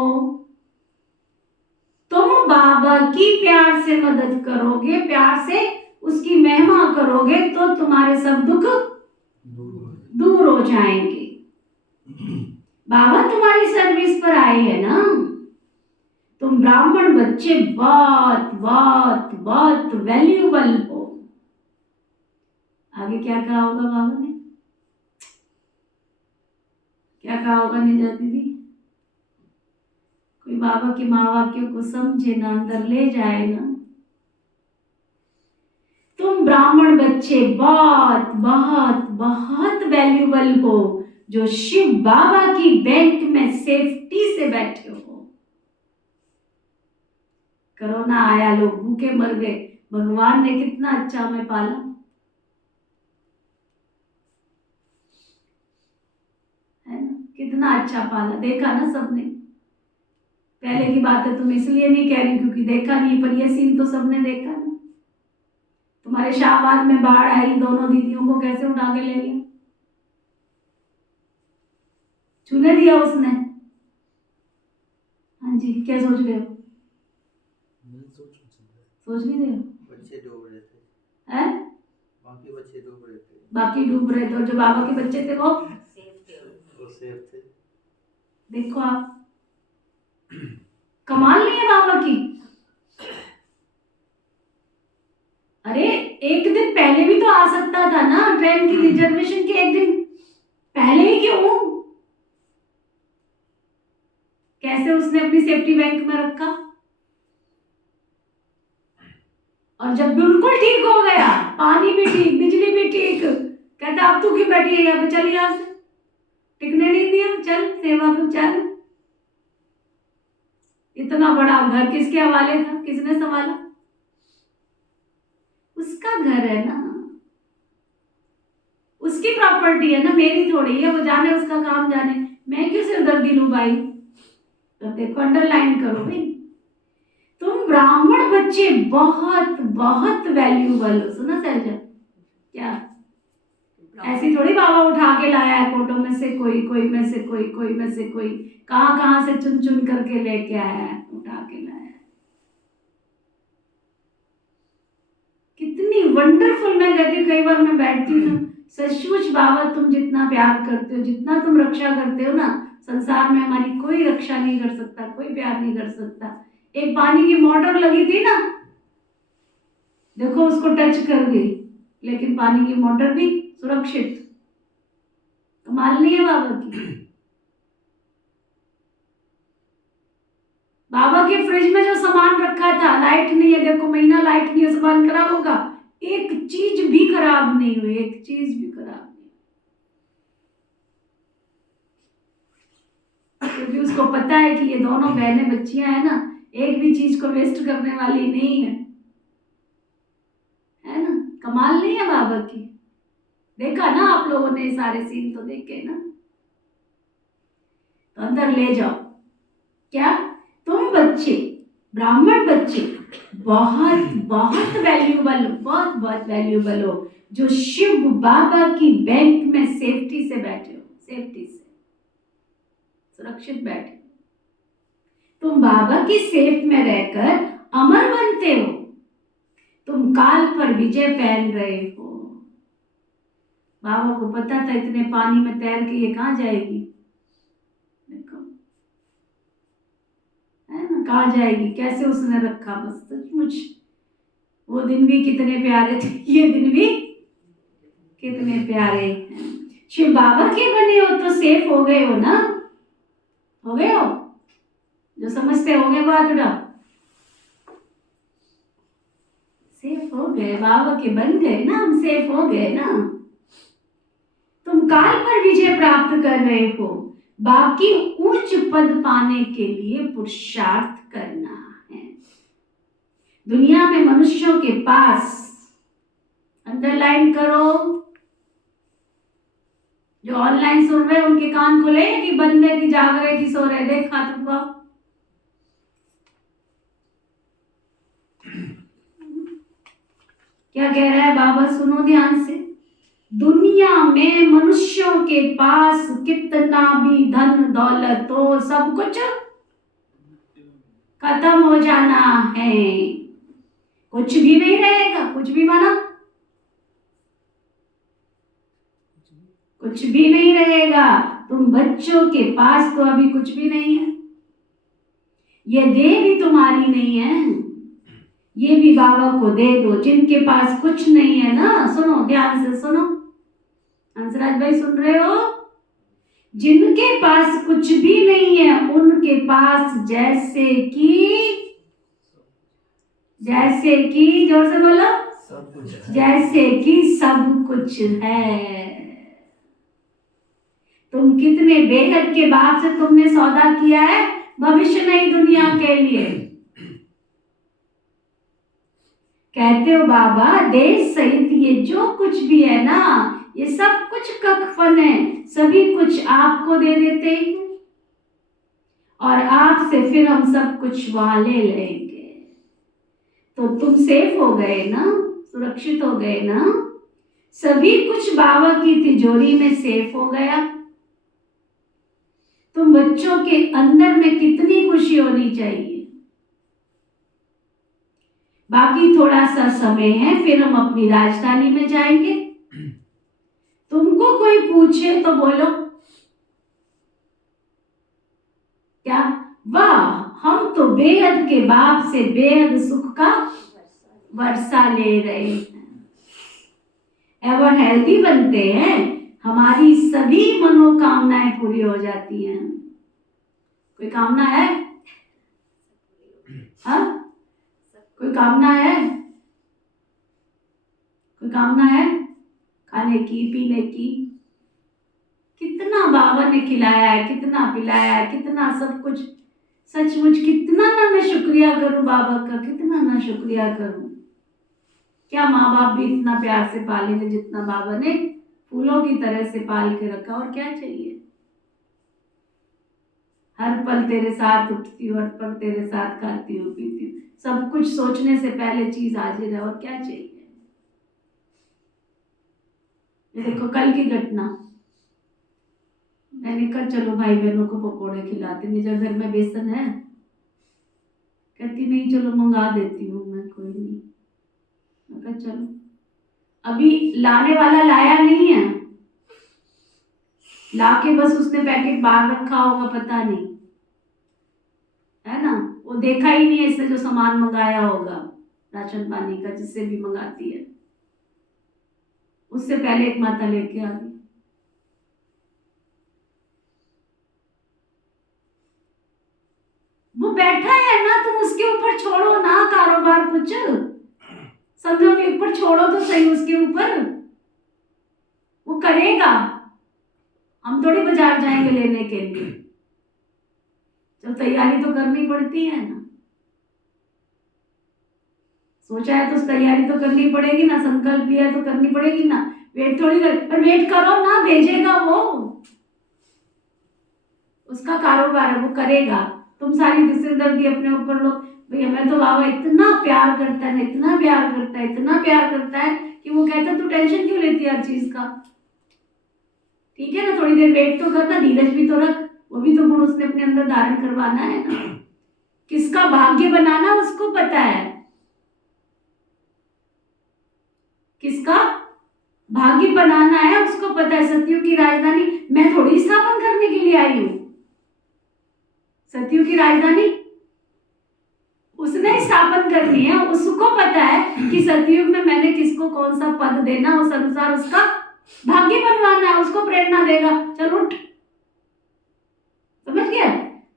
तुम बाबा की प्यार से मदद करोगे, प्यार से उसकी महिमा करोगे, तो तुम्हारे सब दुख दूर हो जाएंगे। बाबा तुम्हारी सर्विस पर आए हैं ना, तुम ब्राह्मण बच्चे बहुत बहुत बहुत वैल्यूबल हो। आगे क्या कहा होगा बाबा ने, क्या कहा होगा निजा दीदी? कोई बाबा के महावाक्यों को समझे ना, अंदर ले जाए ना। तुम ब्राह्मण बच्चे बहुत बहुत बहुत वैल्यूबल हो, जो शिव बाबा की बैंक में सेफ्टी से बैठे हो। कोरोना आया, लोग भूखे मर गए, भगवान ने कितना अच्छा हमें पाला। है ना, कितना अच्छा पाला, देखा ना सबने। पहले की बात है, तुम इसलिए नहीं कह रही क्योंकि देखा नहीं, पर ये सीन तो सबने देखा ना। तुम्हारे शाहबाद में बाढ़ आई, दोनों दीदियों को कैसे उठा के ले गया, छूने दिया उसने। हाँ जी, क्या सोच रहे हो? सोच नहीं रहे हो? बच्चे डूब रहे थे, हैं? बाकी बच्चे डूब रहे थे, बाकी डूब रहे थे, और जो बाबा के बच्चे थे वो सेफ थे। देखो आप, कमाल नहीं है बाबा की। अरे एक दिन पहले भी तो आ सकता था ना, ट्रेन की रिजर्वेशन के एक दिन पहले ही क्यों? कैसे उसने अपनी सेफ्टी बैंक में रखा, और जब बिल्कुल ठीक हो गया, पानी भी ठीक, बिजली भी ठीक, कहता अब तू क्यों बैठी है यहाँ पे, चल यहाँ से। टिकने नहीं दिया, चल सेवा पे चल। इतना बड़ा घर किसके हवाले था, किसने संभाला? उसका घर है ना, उसकी प्रॉपर्टी है ना, मेरी थोड़ी है। वो जाने उसका काम जाने, मैं क्यों सिरदर्दी लूं भाई। तो देखो, अंडरलाइन करो भाई, तुम ब्राह्मण बच्चे बहुत बहुत वैल्यूबल हो। सुना सहजा? क्या ऐसी थोड़ी बाबा उठा के लाया है फोटो में से कोई, कोई में से कोई, कोई में से कोई, कहां कहां से चुन चुन करके लेके आया है, उठा के लाया है। कितनी वंडरफुल। मैं कहती हूँ, कई बार मैं बैठती हूँ ना, सचमुच बाबा तुम जितना प्यार करते हो, जितना तुम रक्षा करते हो ना, संसार में हमारी कोई रक्षा नहीं कर सकता, कोई प्यार नहीं कर सकता। एक पानी की मोटर लगी थी ना, देखो उसको टच कर गई, लेकिन पानी की मोटर भी सुरक्षित। कमाल नहीं है बाबा की। बाबा के फ्रिज में जो सामान रखा था, लाइट नहीं है, देखो महीना लाइट नहीं है, सामान खराब होगा, एक चीज भी खराब नहीं हुई, एक चीज भी खराब नहीं, क्योंकि उसको पता है कि ये दोनों बहनें बच्चियां हैं ना, एक भी चीज को वेस्ट करने वाली नहीं है। है ना, कमाल नहीं है बाबा की। देखा ना आप लोगों ने, सारे सीन तो देखे ना। तो अंदर ले जाओ, क्या तुम बच्चे, ब्राह्मण बच्चे बहुत बहुत वैल्यूबल हो, बहुत बहुत वैल्यूबल हो, जो शिव बाबा की बैंक में सेफ्टी से बैठे हो, सेफ्टी से सुरक्षित बैठे। तुम बाबा की सेफ में रहकर अमर बनते हो। तुम काल पर विजय पहन रहे हो। बाबा को पता था इतने पानी में तैर के ये कहां जाएगी, देखो है ना, कहां जाएगी, कैसे उसने रखा। बस सचमुच वो दिन भी कितने प्यारे थे, ये दिन भी कितने प्यारे हैं। शिव बाबा के बने हो तो सेफ हो गए हो ना, हो गए हो, जो समझते हो गए बात उड़ा, सेफ हो गए, बाबा के बन गए ना, हम सेफ हो गए ना। तुम काल पर विजय प्राप्त कर रहे हो, बाकी उच्च पद पाने के लिए पुरुषार्थ करना है। दुनिया में मनुष्यों के पास, अंडरलाइन करो, जो ऑनलाइन सुन रहे उनके कान खुले कि बंदे की जाग रहे कि सो रहे, देखा तुम। क्या कह रहा है बाबा, सुनो ध्यान से। दुनिया में मनुष्यों के पास कितना भी धन दौलत हो, सब कुछ खत्म हो जाना है, कुछ भी नहीं रहेगा। कुछ भी माना, कुछ भी नहीं रहेगा। तुम बच्चों के पास तो अभी कुछ भी नहीं है, ये देह भी तुम्हारी नहीं है, ये भी बाबा को दे दो। जिनके पास कुछ नहीं है ना, सुनो ध्यान से सुनो, हंसराज भाई सुन रहे हो, जिनके पास कुछ भी नहीं है उनके पास जैसे कि जोर से बोलो, सब कुछ है। जैसे कि सब कुछ है। तुम कितने बेहद के बाप से तुमने सौदा किया है भविष्य नई दुनिया के लिए। कहते हो बाबा देश सहित ये जो कुछ भी है ना, ये सब कुछ कफन है, सभी कुछ आपको दे देते हैं और आपसे फिर हम सब कुछ वहां ले लेंगे। तो तुम सेफ हो गए ना, सुरक्षित हो गए ना, सभी कुछ बाबा की तिजोरी में सेफ हो गया। तुम बच्चों के अंदर में कितनी खुशी होनी चाहिए। बाकी थोड़ा सा समय है, फिर हम अपनी राजधानी में जाएंगे। तुमको कोई पूछे तो बोलो क्या, वाह हम तो बेहद के बाप से बेहद सुख का वर्षा ले रहे हैं, एवर हेल्दी बनते हैं, हमारी सभी मनोकामनाएं पूरी हो जाती हैं। कोई कामना है? हाँ, कोई कामना है? कोई कामना है खाने की, पीने की? कितना बाबा ने खिलाया है, कितना पिलाया है, कितना सब कुछ। सचमुच कितना ना मैं शुक्रिया करूं बाबा का, कितना ना शुक्रिया करूं। क्या माँ बाप भी इतना प्यार से पालेंगे जितना बाबा ने फूलों की तरह से पाल के रखा, और क्या चाहिए। हर पल तेरे साथ उठती हूँ, हर पल तेरे साथ खाती हूँ, पीती हूँ, सब कुछ सोचने से पहले चीज हाजिर है, और क्या चाहिए। ये देखो कल की घटना, मैंने कहा चलो भाई बहनों को पकोड़े खिलाते, निजा घर में बेसन है, कहती नहीं चलो मंगा देती हूँ मैं, कोई नहीं। मैं कहा चलो, अभी लाने वाला लाया नहीं है, लाके बस उसने पैकेट बाहर रखा होगा, पता नहीं है ना, वो देखा ही नहीं है इसने जो सामान मंगाया होगा राशन पानी का, जिससे भी मंगाती है, उससे पहले एक माता लेके आ गई। वो बैठा है ना, तुम उसके ऊपर छोड़ो ना कारोबार, कुछ संगम के ऊपर छोड़ो तो सही, उसके ऊपर वो करेगा। हम थोड़ी बाजार जाएंगे लेने के लिए, जब तैयारी तो करनी पड़ती है ना, सोचा है तो तैयारी तो करनी पड़ेगी ना, संकल्प लिया तो करनी पड़ेगी ना, वेट थोड़ी कर, पर वेट करो ना, भेजेगा वो, उसका कारोबार है, वो करेगा। तुम सारी सिरदर्दी अपने ऊपर लो, भैया मैं तो बाबा इतना प्यार करता है, इतना प्यार करता है, इतना प्यार करता है कि वो कहता है तू टेंशन क्यों लेती है हर चीज का, ठीक है ना, थोड़ी देर वेट तो करना, धीरज भी तो रख, वो भी तो गुण उसने अपने अंदर धारण करवाना है ना। किसका भाग्य बनाना उसको पता है, किसका भाग्य बनाना है उसको पता है। सतयुग की राजधानी मैं थोड़ी स्थापन करने के लिए आई हूं, सतयुग की राजधानी उसने स्थापन करनी है, उसको पता है कि सतयुग में मैंने किसको कौन सा पद देना, उस अनुसार उसका भाग्य बनवाना है, उसको प्रेरणा देगा, चल उठ, समझ गया।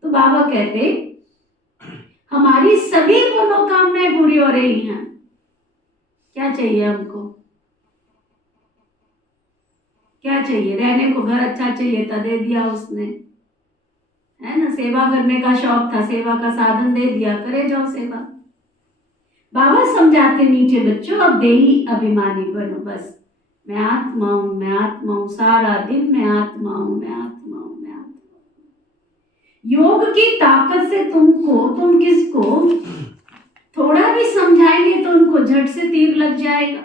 तो बाबा कहते हमारी सभी मनोकामनाएं पूरी हो रही हैं, क्या चाहिए हमको, क्या चाहिए, रहने को घर अच्छा चाहिए था, दे दिया उसने, है ना, सेवा करने का शौक था, सेवा का साधन दे दिया, करे जाओ सेवा। बाबा समझाते मीठे बच्चों, अब देही अभिमानी बनो, बस मैं आत्मा हूं, मैं आत्मा हूं, सारा दिन मैं आत्मा हूं, मैं आत्मा हूं, मैं आत्मा हूं। योग की ताकत से तुम किसको थोड़ा भी समझाएंगे तो उनको झट से तीर लग जाएगा।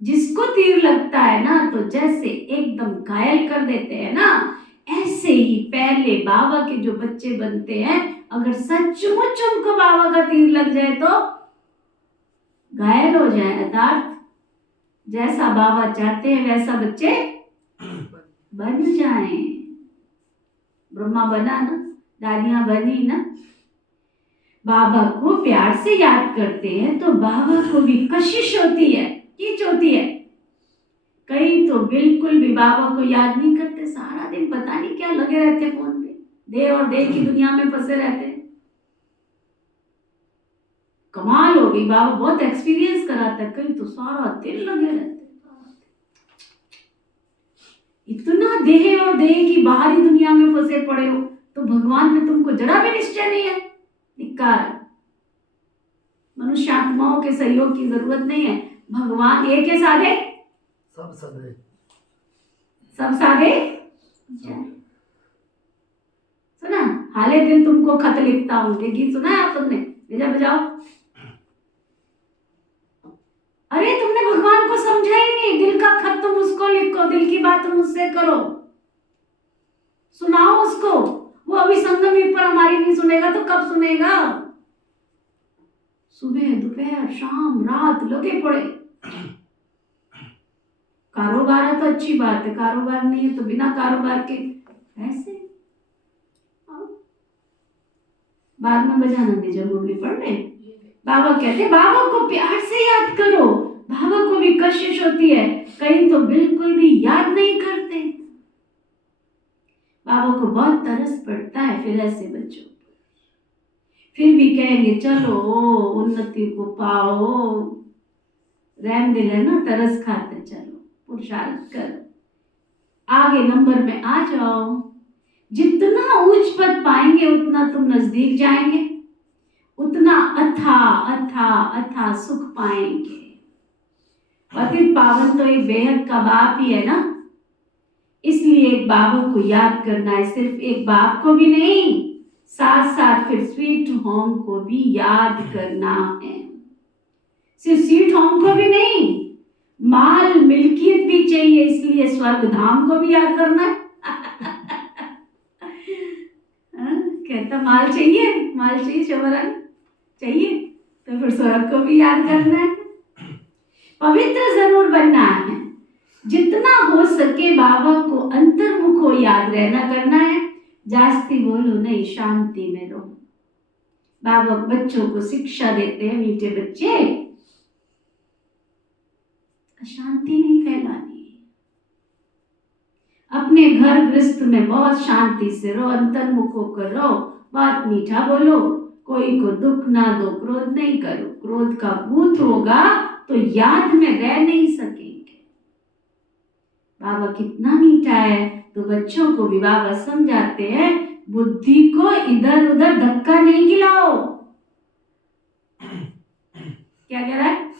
जिसको तीर लगता है ना, तो जैसे एकदम घायल कर देते हैं ना, ऐसे ही पहले बाबा के जो बच्चे बनते हैं, अगर सचमुच उनको बाबा का तीर लग जाए तो घायल हो जाए, अर्थात जैसा बाबा चाहते हैं वैसा बच्चे बन जाएं। ब्रह्मा बना ना, दादियां बनी ना। बाबा को प्यार से याद करते हैं तो बाबा को भी कशिश होती है, खींच होती है। कई तो बिल्कुल भी बाबा को याद नहीं करते, सारा दिन पता नहीं क्या लगे रहते फोन पे, देह और देह की दुनिया में फंसे रहते हैं। कमाल हो गई, बाबा बहुत एक्सपीरियंस कराता है। कई तो सारा दिन लगे रहते हैं, इतना देह और देह की बाहरी दुनिया में फंसे पड़े हो तो भगवान में तुमको जरा भी निश्चय नहीं है। धिक्कार। मनुष्य आत्माओं के सहयोग की जरूरत नहीं है, भगवान एक है सारे, सब सदे सब सारे। सुना, हाले दिल तुमको खत लिखता हूँ, ये गीत सुना है आप सबने? भेजा बजाओ। अरे तुमने भगवान को समझा ही नहीं, दिल का खत तुम उसको लिखो, दिल की बात तुम उससे करो, सुनाओ उसको। वो अभी संगम युग पर हमारी नहीं सुनेगा तो कब सुनेगा? सुबह दोपहर शाम रात लगे पड़े। कारोबार है तो अच्छी बात है, कारोबार नहीं है तो बिना कारोबार के ऐसे। बाद में बजाना दीजिए, मुरली पढ़ ले। बाबा कहते बाबा को प्यार से याद करो, बाबा को भी कशिश होती है, कहीं तो बिल्कुल भी याद नहीं करते। बाबा को बहुत तरस पड़ता है फिर ऐसे बच्चों, फिर भी कहेंगे चलो उन्नति को पाओ, रहम दिल है ना, तरस खाते, चलो पुरुषार्थ करो, आगे नंबर में आ जाओ। जितना उच्च पद पाएंगे उतना तुम नजदीक जाएंगे, उतना अथा अथा अथा सुख पाएंगे। पतित पावन तो एक बेहद का बाप ही है ना, इसलिए एक बाबा को याद करना है, सिर्फ एक बाप को भी नहीं, साथ साथ फिर स्वीट होम को भी याद करना है। सिर्फ स्वीट होम को भी नहीं, माल मिल्कियत भी चाहिए, इसलिए स्वर्ग धाम को भी याद करना है। कहता माल चाहिए, माल चाहिए, शबरन चाहिए, तो फिर स्वर्ग को भी याद करना है। पवित्र जरूर बनना है, जितना हो सके बाबा को अंतर्मुख हो याद रहना करना है। जास्ती बोलो नहीं, शांति में रहो। बाबा बच्चों को शिक्षा देते हैं, मीठे बच्चे अशांति नहीं फैलानी, अपने घर गृहस्थ में बहुत शांति से रहो, अंतर्मुख होकर रहो, बात मीठा बोलो, कोई को दुख ना दो, क्रोध नहीं करो, क्रोध का भूत होगा तो याद में रह नहीं सकेंगे। बाबा कितना मीठा है, तो बच्चों को भी बाबा समझाते हैं बुद्धि को इधर उधर धक्का नहीं खिलाओ। क्या कह रहा है?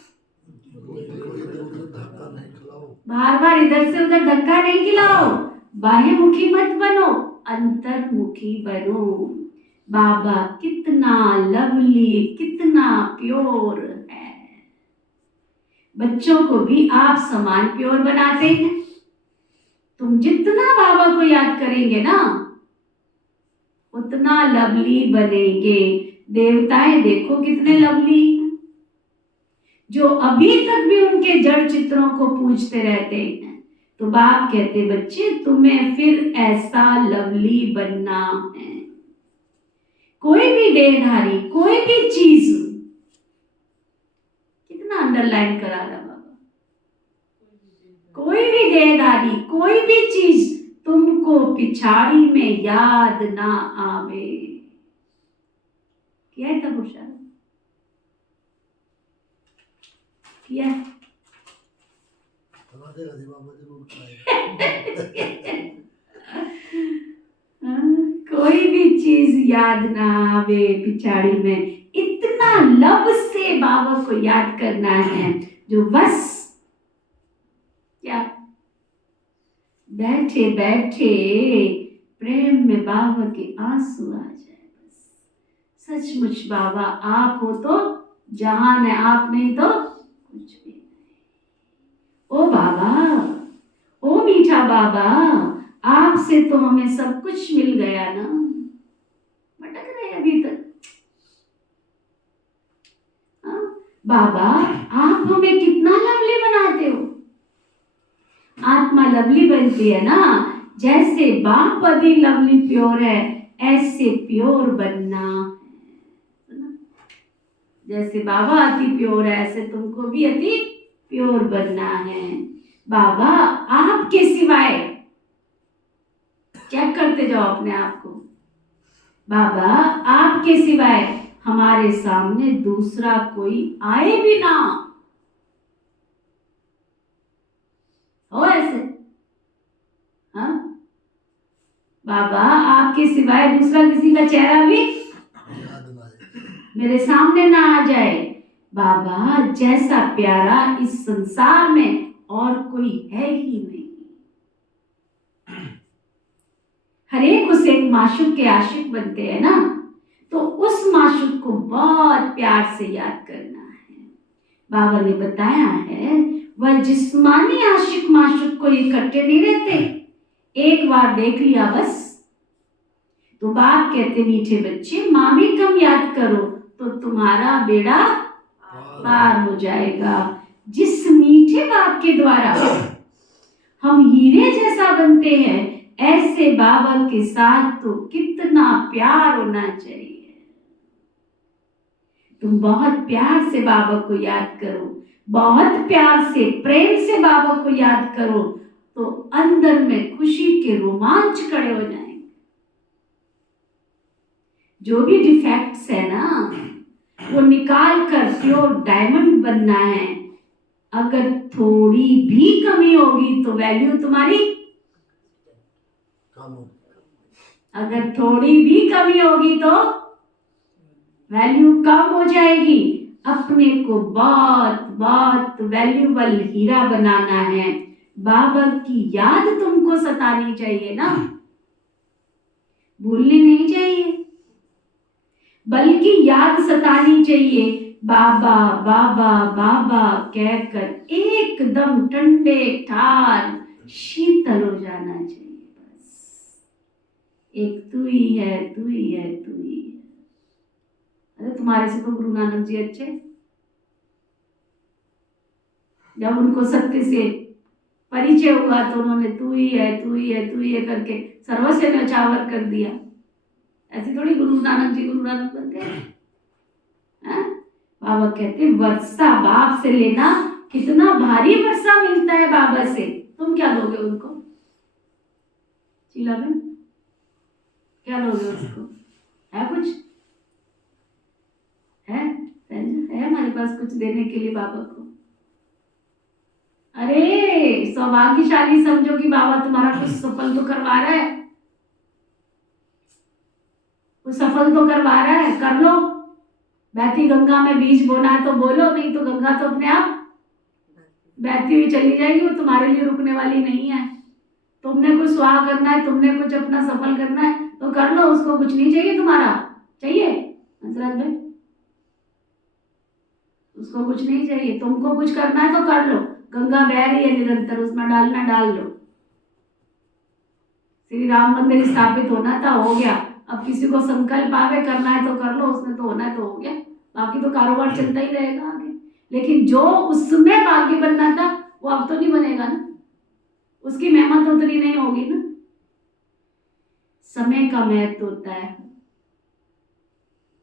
बार बार इधर से उधर धक्का नहीं खिलाओ, बाह्य मुखी मत बनो, अंतर्मुखी बनो। बाबा कितना लवली, कितना प्योर है, बच्चों को भी आप समान प्योर बनाते हैं। तुम जितना बाबा को याद करेंगे ना उतना लवली बनेंगे। देवताएं देखो कितने लवली हैं, जो अभी तक भी उनके जड़ चित्रों को पूजते रहते हैं। तो बाप कहते बच्चे तुम्हें फिर ऐसा लवली बनना है। कोई भी देहधारी, कोई भी चीज, कितना अंडरलाइन करा रहा बाबा, कोई भी देहधारी, कोई भी चीज तुमको पिछाड़ी में याद ना आवे। किया है तब होशियार किया है? कोई भी चीज याद ना आवे पिछाड़ी में, इतना लब से बाबा को याद करना है जो बस क्या बैठे बैठे प्रेम में बाबा के आंसू आ जाए। बस सचमुच बाबा आप हो तो जहान है, आप नहीं तो कुछ भी नहीं। ओ बाबा, ओ मीठा बाबा, आपसे तो हमें सब कुछ मिल गया ना, भटक रहे अभी तक। बाबा आप हमें कितना लवली बनाते हो। आत्मा लवली बनती है ना जैसे बाप अति लवली प्योर है, ऐसे प्योर बनना है ना? जैसे बाबा अति प्योर है, ऐसे तुमको भी अति प्योर बनना है। बाबा आपके सिवाय, चेक करते जाओ अपने आप को, बाबा आपके सिवाय हमारे सामने दूसरा कोई आए भी ना हो ऐसे। हाँ बाबा आपके सिवाय दूसरा किसी का चेहरा भी याद ना आए। मेरे सामने ना आ जाए। बाबा जैसा प्यारा इस संसार में और कोई है ही नहीं। हर एक उस एक माशूक के आशिक बनते हैं ना, तो उस माशूक को बहुत प्यार से याद करना है। बाबा ने बताया है वह जिस्मानी आशिक माशूक को इकट्ठे नहीं रहते, एक बार देख लिया बस। तो बाप कहते मीठे बच्चे मामी कम याद करो तो तुम्हारा बेड़ा पार हो जाएगा। जिस मीठे बाप के द्वारा हम हीरे जैसा बनते हैं, ऐसे बाबा के साथ तो कितना प्यार होना चाहिए। तुम बहुत प्यार से बाबा को याद करो, बहुत प्यार से प्रेम से बाबा को याद करो, तो अंदर में खुशी के रोमांच खड़े हो जाएंगे। जो भी डिफेक्ट्स है ना, वो निकाल कर प्योर डायमंड बनना है। अगर थोड़ी भी कमी होगी तो वैल्यू तुम्हारी काम हो। अगर थोड़ी भी कमी होगी तो वैल्यू कम हो जाएगी। अपने को बहुत बहुत वैल्यूबल हीरा बनाना है। बाबा की याद तुमको सतानी चाहिए ना, भूलनी नहीं चाहिए, बल्कि याद सतानी चाहिए। बाबा बाबा बाबा कहकर एकदम ठंडे ठार शीतल हो जाना चाहिए। बस एक तू ही है, तू ही है, तू ही है। अरे तुम्हारे से तो गुरु नानक जी अच्छे, जब उनको सत्य से परिचय हुआ तो उन्होंने तू ही है, तू ही है, तू ही है करके सर्वस्व न्यौछावर कर दिया। ऐसे थोड़ी गुरु नानक बनते हैं। बाबा कहते वर्षा बाप से लेना, कितना भारी वर्षा मिलता है बाबा से, तुम क्या दोगे उनको? शीला बहन क्या दोगे उसको? है कुछ? है हमारे पास कुछ देने के लिए बाबा को? अरे सौभाग्यशाली समझो कि बाबा तुम्हारा कुछ सफल तो करवा रहा है, कुछ सफल तो करवा रहा है, कर लो। बहती गंगा में बीज बोना है तो बोलो, नहीं तो गंगा तो अपने आप बहती हुई चली जाएगी, वो तुम्हारे लिए रुकने वाली नहीं है। तुमने कुछ स्वाह करना है, तुमने कुछ अपना सफल करना है तो कर लो, उसको कुछ नहीं चाहिए तुम्हारा। चाहिए हंसराज भाई? उसको कुछ नहीं चाहिए, तुमको कुछ करना है तो कर लो। गंगा बह रही है निरंतर, उसमें डालना डाल लो। श्री राम मंदिर स्थापित होना था, हो गया। अब किसी को संकल्प आवे करना है तो कर लो, उसमें तो होना है तो हो गया, बाकी तो कारोबार चलता ही रहेगा आगे। लेकिन जो उसमें भाग्य बनना था वो अब तो नहीं बनेगा ना, उसकी मेहनत उतनी नहीं होगी ना। समय का महत्व होता है,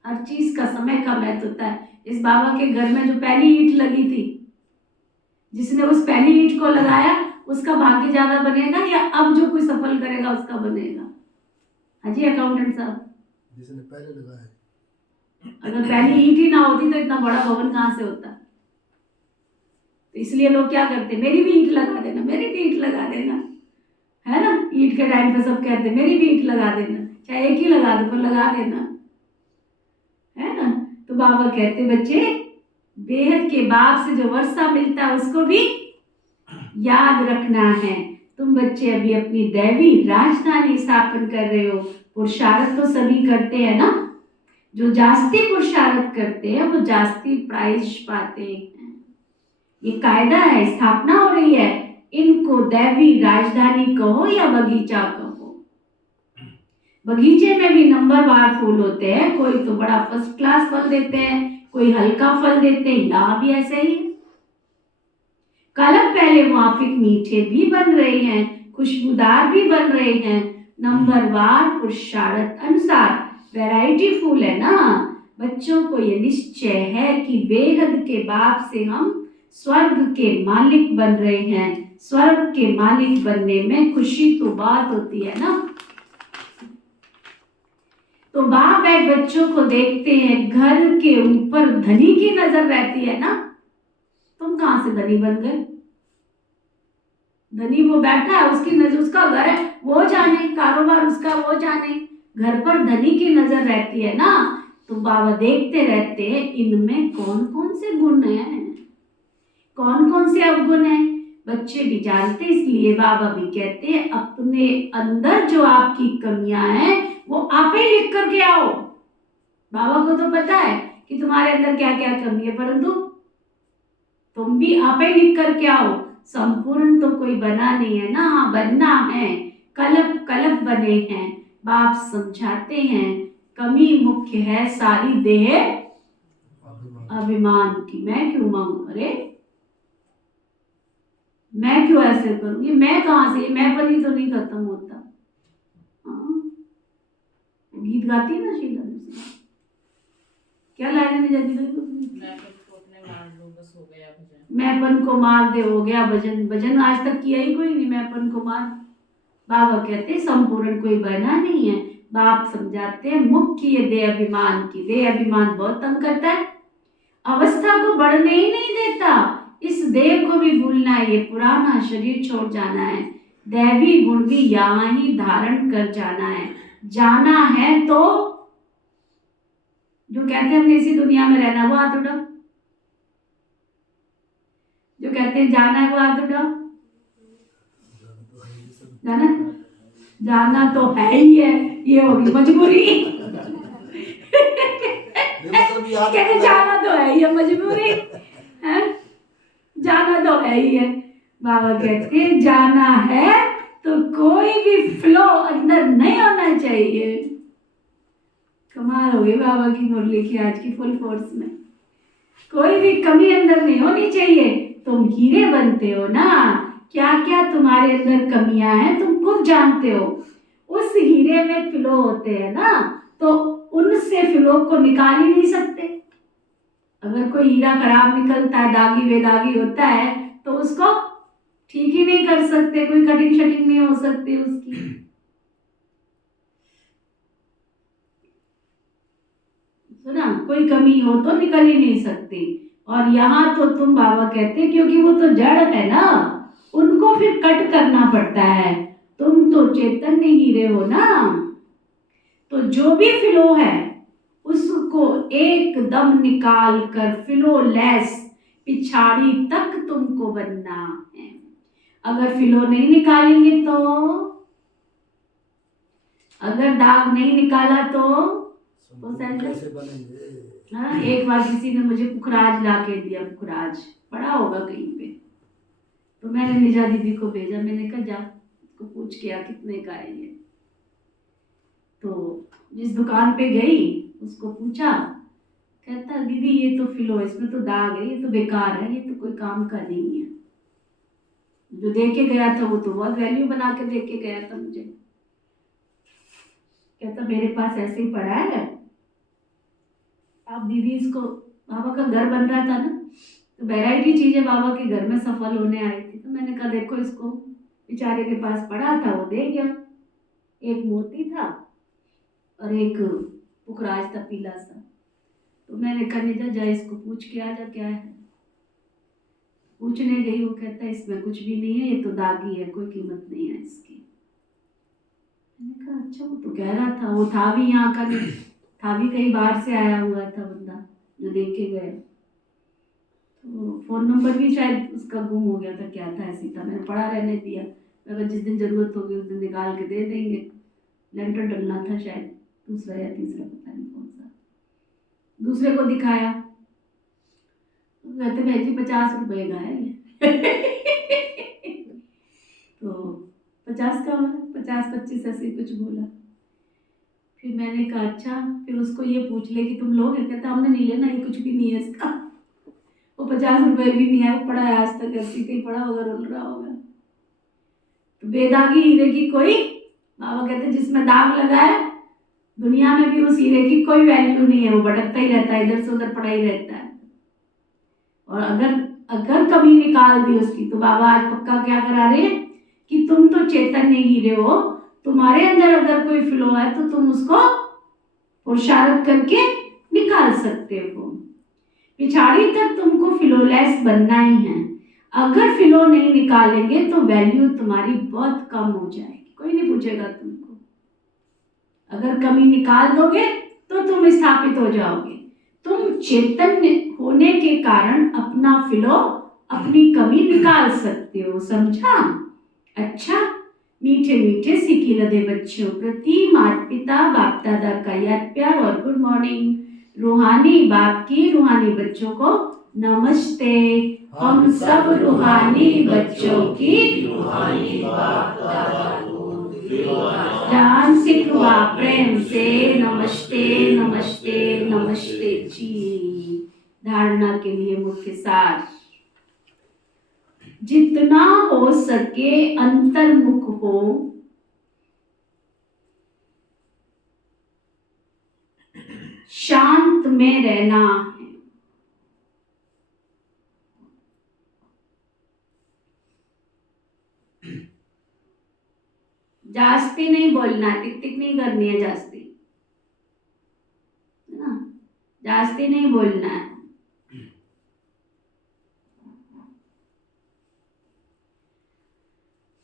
हर चीज का समय का महत्व होता है। इस बाबा के घर में जो पहली ईंट लगी थी, जिसने उस पहली ईंट को लगाया उसका भाग्य ज्यादा बनेगा या अब जो कोई सफल करेगा उसका बनेगा? हाजी अकाउंटेंट साहब, जिसने पहले लगाया। अगर पहली ईंट ही ना होती तो इतना बड़ा भवन कहाँ से होता? तो इसलिए लोग क्या करते, मेरी भी ईंट लगा देना, मेरी भी ईंट लगा देना, है ना। ईंट के टाइम पे सब कहते मेरी भी ईंट लगा देना, चाहे एक ही लगा दो पर लगा देना, है ना। तो बाबा कहते बच्चे बेहद के बाप से जो वर्षा मिलता है उसको भी याद रखना है। तुम बच्चे अभी अपनी दैवी राजधानी स्थापन कर रहे हो। पुरुषार्थ तो सभी करते हैं ना, जो जास्ती पुरुषार्थ करते हैं वो जास्ती प्राइज पाते हैं। ये कायदा है, स्थापना हो रही है। इनको दैवी राजधानी कहो या बगीचा कहो। बगीचे में भी नंबरवार फूल होते हैं, कोई तो बड़ा फर्स्ट क्लास फल देते हैं, कोई हल्का फल देते हैं, यहाँ भी ऐसे ही है। कलम पहले मुआफिक मीठे भी बन रहे हैं, खुशबूदार भी बन रहे हैं, नंबरवार पुरुषार्थ अनुसार। वैरायटी फुल है ना। बच्चों को ये निश्चय है कि बेहद के बाप से हम स्वर्ग के मालिक बन रहे हैं। स्वर्ग के मालिक बनने में खुशी तो बात होती है ना। तो बाप एक बच्चों को देखते हैं, घर के ऊपर धनी की नजर रहती है ना। तुम कहां से धनी बन गए? धनी वो बैठा है, उसकी नजर, उसका घर है, वो जाने, कारोबार उसका वो जाने, घर पर धनी की नजर रहती है ना। तो बाबा देखते रहते हैं इनमें कौन कौन से गुण हैं, कौन कौन से अवगुण हैं। बच्चे भी जानते, इसलिए बाबा भी कहते हैं अपने अंदर जो आपकी कमियां हैं वो आप ही लिख करके आओ। बाबा को तो पता है कि तुम्हारे अंदर क्या क्या कमी है, परंतु तुम भी आप ही लिख करके आओ। संपूर्ण तो कोई बना नहीं है ना, हाँ बनना है। कलप कलप बने हैं। बाप समझाते हैं कमी मुख्य है सारी देह अभिमान की। मैं क्यों मांगू? अरे मैं क्यों ऐसे करूंगी? मैं कहां से? मैं पनी तो नहीं खत्म होता। हाँ, गीत गाती है ना शीला दूसरी, क्या लाइन में जाती है? मैंपन को मार दे हो गया भजन। भजन आज तक किया ही कोई नहीं, मैंपन को मार। बाबा कहते संपूर्ण कोई बना नहीं है। बाप समझाते हैं मुख्य ये देह अभिमान की। देह अभिमान बहुत तंग करता है, अवस्था को बढ़ने ही नहीं देता। इस देह को भी भूलना है, ये पुराना शरीर छोड़ जाना है। दैवी गुण भी यहाँ ही धारण कर जाना है। जाना है तो जो कहते हैं हमने इसी दुनिया में रहना, वो हाथ उठाओ। जो कहते हैं जाना है वो हाथ उठाओ। जाना जाना तो है ही है, ये होगी मजबूरी। कहते जाना तो है ही है, मजबूरी है, जाना तो है ही है। बाबा कहते हैं जाना है तो कोई भी फ्लो अंदर नहीं होना चाहिए। कमाल हो गई बाबा की मुरली की आज की फुल फोर्स में। कोई भी कमी अंदर नहीं होनी चाहिए। तुम हीरे बनते हो ना, क्या क्या तुम्हारे अंदर कमियां हैं तुम खुद जानते हो। उस हीरे में फ्लो होते हैं ना, तो उनसे फ्लो को निकाल ही नहीं सकते। अगर कोई हीरा खराब निकलता है, दागी बेदागी होता है, तो उसको ठीक ही नहीं कर सकते, कोई कटिंग शटिंग नहीं हो सकती उसकी। सुना, कोई कमी हो तो निकल ही नहीं सकती। और यहाँ तो तुम बाबा कहते क्योंकि वो तो जड़ है ना, उनको फिर कट करना पड़ता है। तुम तो चैतन्य हीरे हो ना, तो जो भी फ्लो है उसको एकदम निकाल कर फ्लो लेस पिछाड़ी तक तुमको बनना है। अगर फ्लो नहीं निकालेंगे तो, अगर दाग नहीं निकाला तो कैसे बनेंगे? हाँ, एक बार किसी ने मुझे पुखराज ला के दिया, पुखराज पड़ा होगा कहीं पे, तो मैंने निजा दीदी को भेजा। मैंने कहा जा उसको पूछ के आ कितने का है ये। तो जिस दुकान पे गई उसको पूछा, कहता दीदी ये तो फिलो, इसमें तो दाग है, ये तो बेकार है, ये तो कोई काम का नहीं है। जो दे के गया था वो तो बहुत वैल्यू बना के दे के गया था मुझे। कहता मेरे पास ऐसे ही पड़ा है। अब दीदी इसको, बाबा का घर बन रहा था ना, तो वैरायटी चीजें बाबा के घर में सफल होने आई थी। तो मैंने कहा देखो इसको, बेचारे के पास पड़ा था वो दे गया। एक मोती था और एक पुखराज था पीला सा। तो मैंने कहा निजा जा इसको पूछ के आ जा क्या है। पूछने गई, वो कहता है इसमें कुछ भी नहीं है, ये तो दागी है, कोई कीमत नहीं है इसकी। मैंने कहा अच्छा, वो तो कह रहा था, वो था भी यहाँ का नहीं था, भी कहीं बाहर से आया हुआ था बंदा जो देख के गए। तो फोन नंबर भी शायद उसका गुम हो गया था, क्या था ऐसी था। मैंने पड़ा रहने दिया, अगर जिस दिन जरूरत होगी उस दिन निकाल के दे देंगे। लेंटर डलना था शायद, दूसरा या तीसरा, पता नहीं कौन सा। दूसरे को दिखाया, कहते भाई जी 50 रुपए का है ये। तो 50 का, 50 25 ऐसे कुछ बोला। फिर मैंने कहा अच्छा, फिर उसको ये पूछ ले कि तुम लोगे? कहता हमने नहीं लेना, ये कुछ भी नहीं है इसका, वो 50 रुपए भी नहीं है, वो पड़ा है आज तक ऐसे कहीं पड़ा होगा, रोल रहा होगा। तो बेदागी हीरे की कोई, बाबा कहते जिसमें दाग लगा है दुनिया में भी उस हीरे की कोई वैल्यू नहीं है, वो भटकता ही रहता है, इधर से उधर पड़ा ही रहता है। और अगर अगर कमी निकाल दी उसकी, तो बाबा आज पक्का क्या करा रहे हैं कि तुम तो चैतन्य हीरे हो, तुम्हारे अंदर अगर कोई फ्लो है तो तुम उसको पुरुषार्थ करके निकाल सकते हो। पिछाड़ी तक तुमको फ्लोलेस बनना ही है। अगर फ्लो नहीं निकालेंगे तो वैल्यू तुम्हारी बहुत कम हो जाएगी, कोई नहीं पूछेगा तुमको। अगर कमी निकाल दोगे तो तुम स्थापित हो जाओगे। तुम चैतन्य होने के कारण अपना फ्लो, अपनी कमी निकाल सकते हो, समझा? अच्छा, मीठे मीठे सीखी लदे बच्चों प्रति माता पिता बाप दादा का याद प्यार और गुड मॉर्निंग। रूहानी बाप की रूहानी बच्चों को नमस्ते। हम सब रूहानी बच्चों की रूहानी बाप दादा को ध्यान सिखवा प्रेम से नमस्ते नमस्ते नमस्ते जी। धारणा के लिए मुख्य सार, जितना हो सके अंतर्मुख हो, शांत में रहना है। जास्ती नहीं बोलना, टिक टिक नहीं करनी है जास्ती, है ना? जास्ती नहीं बोलना है।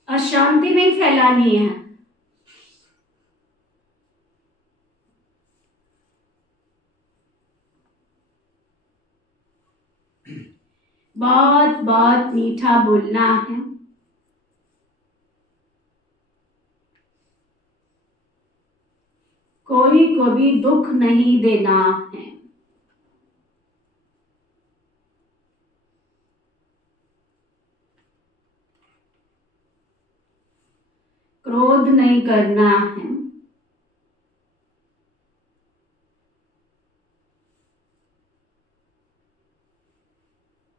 अशांति नहीं फैलानी है। बहुत बहुत मीठा बोलना है। कोई को भी दुख नहीं देना है। क्रोध नहीं करना है।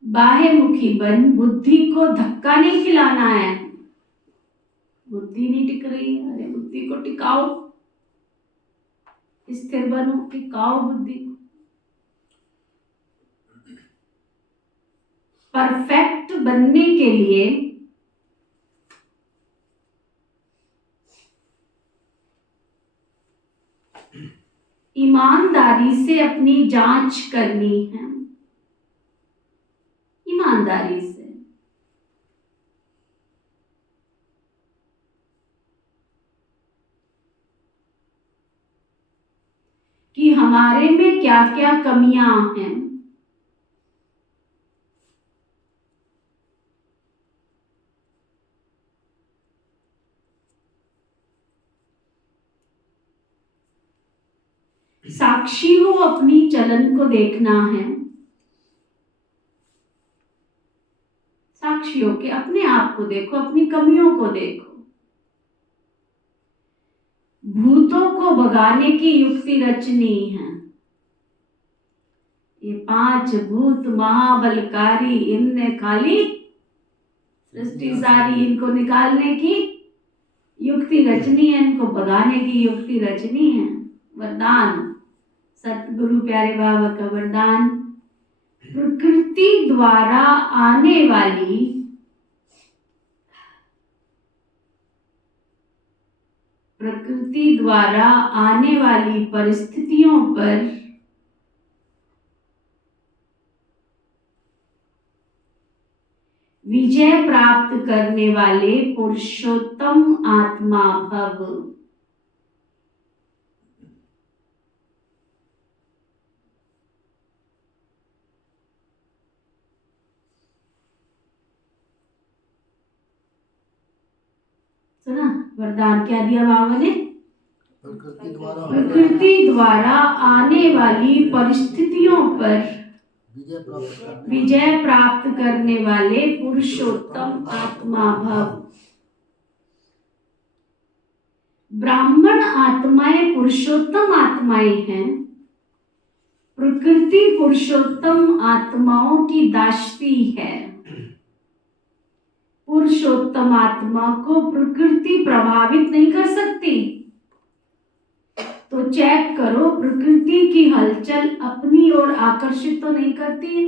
बाह्यमुखी बन, बुद्धि को धक्का नहीं खिलाना है। बुद्धि नहीं टिक रही है, अरे बुद्धि को टिकाओ, स्थिर बनो, टिकाओ बुद्धि को। परफेक्ट बनने के लिए ईमानदारी से अपनी जांच करनी है। ईमानदारी से। कि हमारे में क्या क्या कमियां हैं। साक्षी हो, अपनी चलन को देखना है। साक्षी हो के अपने आप को देखो, अपनी कमियों को देखो। भूतों को भगाने की युक्ति रचनी है। ये 5 भूत महाबलकारी, इनने खाली सृष्टि सारी, इनको निकालने की युक्ति रचनी है, इनको भगाने की युक्ति रचनी है। वरदान, सतगुरु प्यारे बाबा का वरदान, प्रकृति द्वारा आने वाली परिस्थितियों पर विजय प्राप्त करने वाले पुरुषोत्तम आत्मा भव। सुना वरदान क्या दिया बाबा ने? प्रकृति द्वारा आने वाली परिस्थितियों पर विजय प्राप्त करने वाले पुरुषोत्तम आत्मा भव। ब्राह्मण आत्माएं पुरुषोत्तम आत्माएं हैं। प्रकृति पुरुषोत्तम आत्माओं की दास्ती है। पुरुषोत्तम आत्मा को प्रकृति प्रभावित नहीं कर सकती। तो चेक करो, प्रकृति की हलचल अपनी ओर आकर्षित तो नहीं करती है।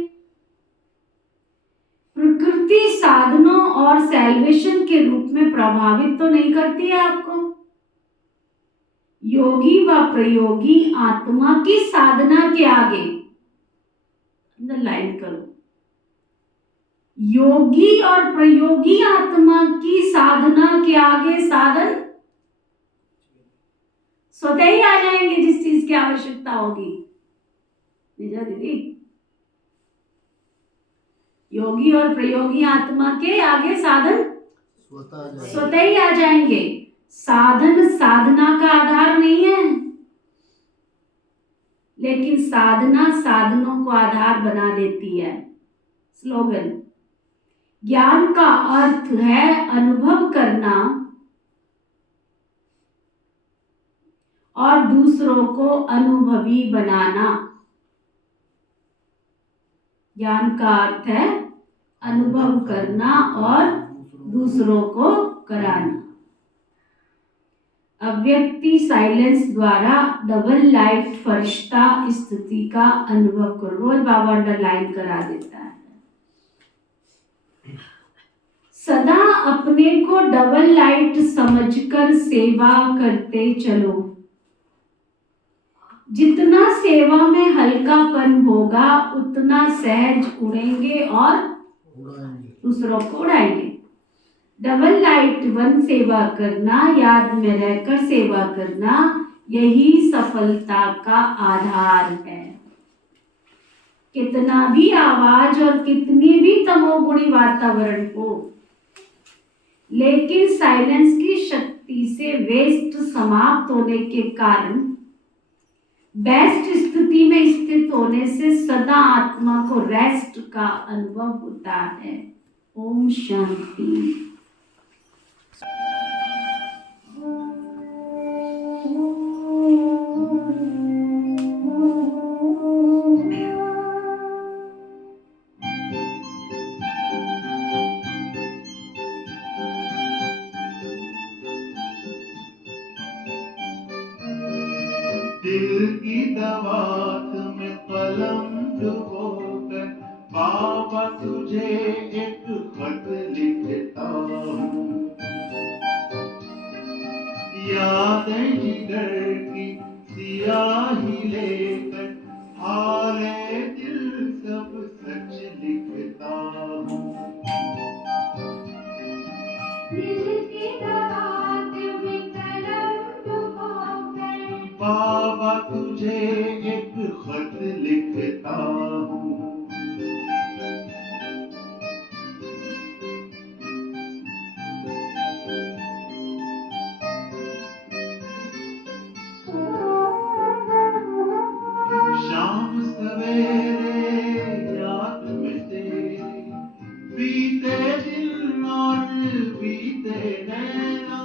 प्रकृति साधनों और सैल्वेशन के रूप में प्रभावित तो नहीं करती है आपको। योगी व प्रयोगी आत्मा की साधना के आगे अंडरलाइन करो, योगी और प्रयोगी आत्मा की साधना के आगे साधन स्वतः ही आ जाएंगे जिस चीज की आवश्यकता होगी। निजा दीदी, योगी और प्रयोगी आत्मा के आगे साधन स्वतः ही आ जाएंगे। साधन साधना का आधार नहीं है, लेकिन साधना साधनों को आधार बना देती है। स्लोगन, ज्ञान का अर्थ है अनुभव करना और दूसरों को अनुभवी बनाना। ज्ञान का अर्थ है अनुभव करना और दूसरों को कराना। अव्यक्ति साइलेंस द्वारा डबल लाइट फरिश्ता स्थिति का अनुभव करो। रोज बाबा अंडरलाइन करा देता है। सदा अपने को डबल लाइट समझकर सेवा करते चलो। जितना सेवा में हल्कापन होगा उतना सहज उड़ेंगे और दूसरों को उड़ाएंगे। डबल लाइट वन सेवा करना, याद में रहकर सेवा करना, यही सफलता का आधार है। कितना भी आवाज और कितनी भी तमोगुणी वातावरण हो, लेकिन साइलेंस की शक्ति से वेस्ट समाप्त होने के कारण बेस्ट स्थिति में स्थित होने से सदा आत्मा को रेस्ट का अनुभव होता है। ओम शांति। दिल की दवात में कलम डुबोकर बाबा तुझे एक खत लिखता हूँ। यादें जिगर की सियाही लेकर हाले दिल सब सच लिखता हूँ। बाबा तुझे एक खत लिखता हूँ। शाम सवेरे याद में तेरी बीते दिन और बीते नैना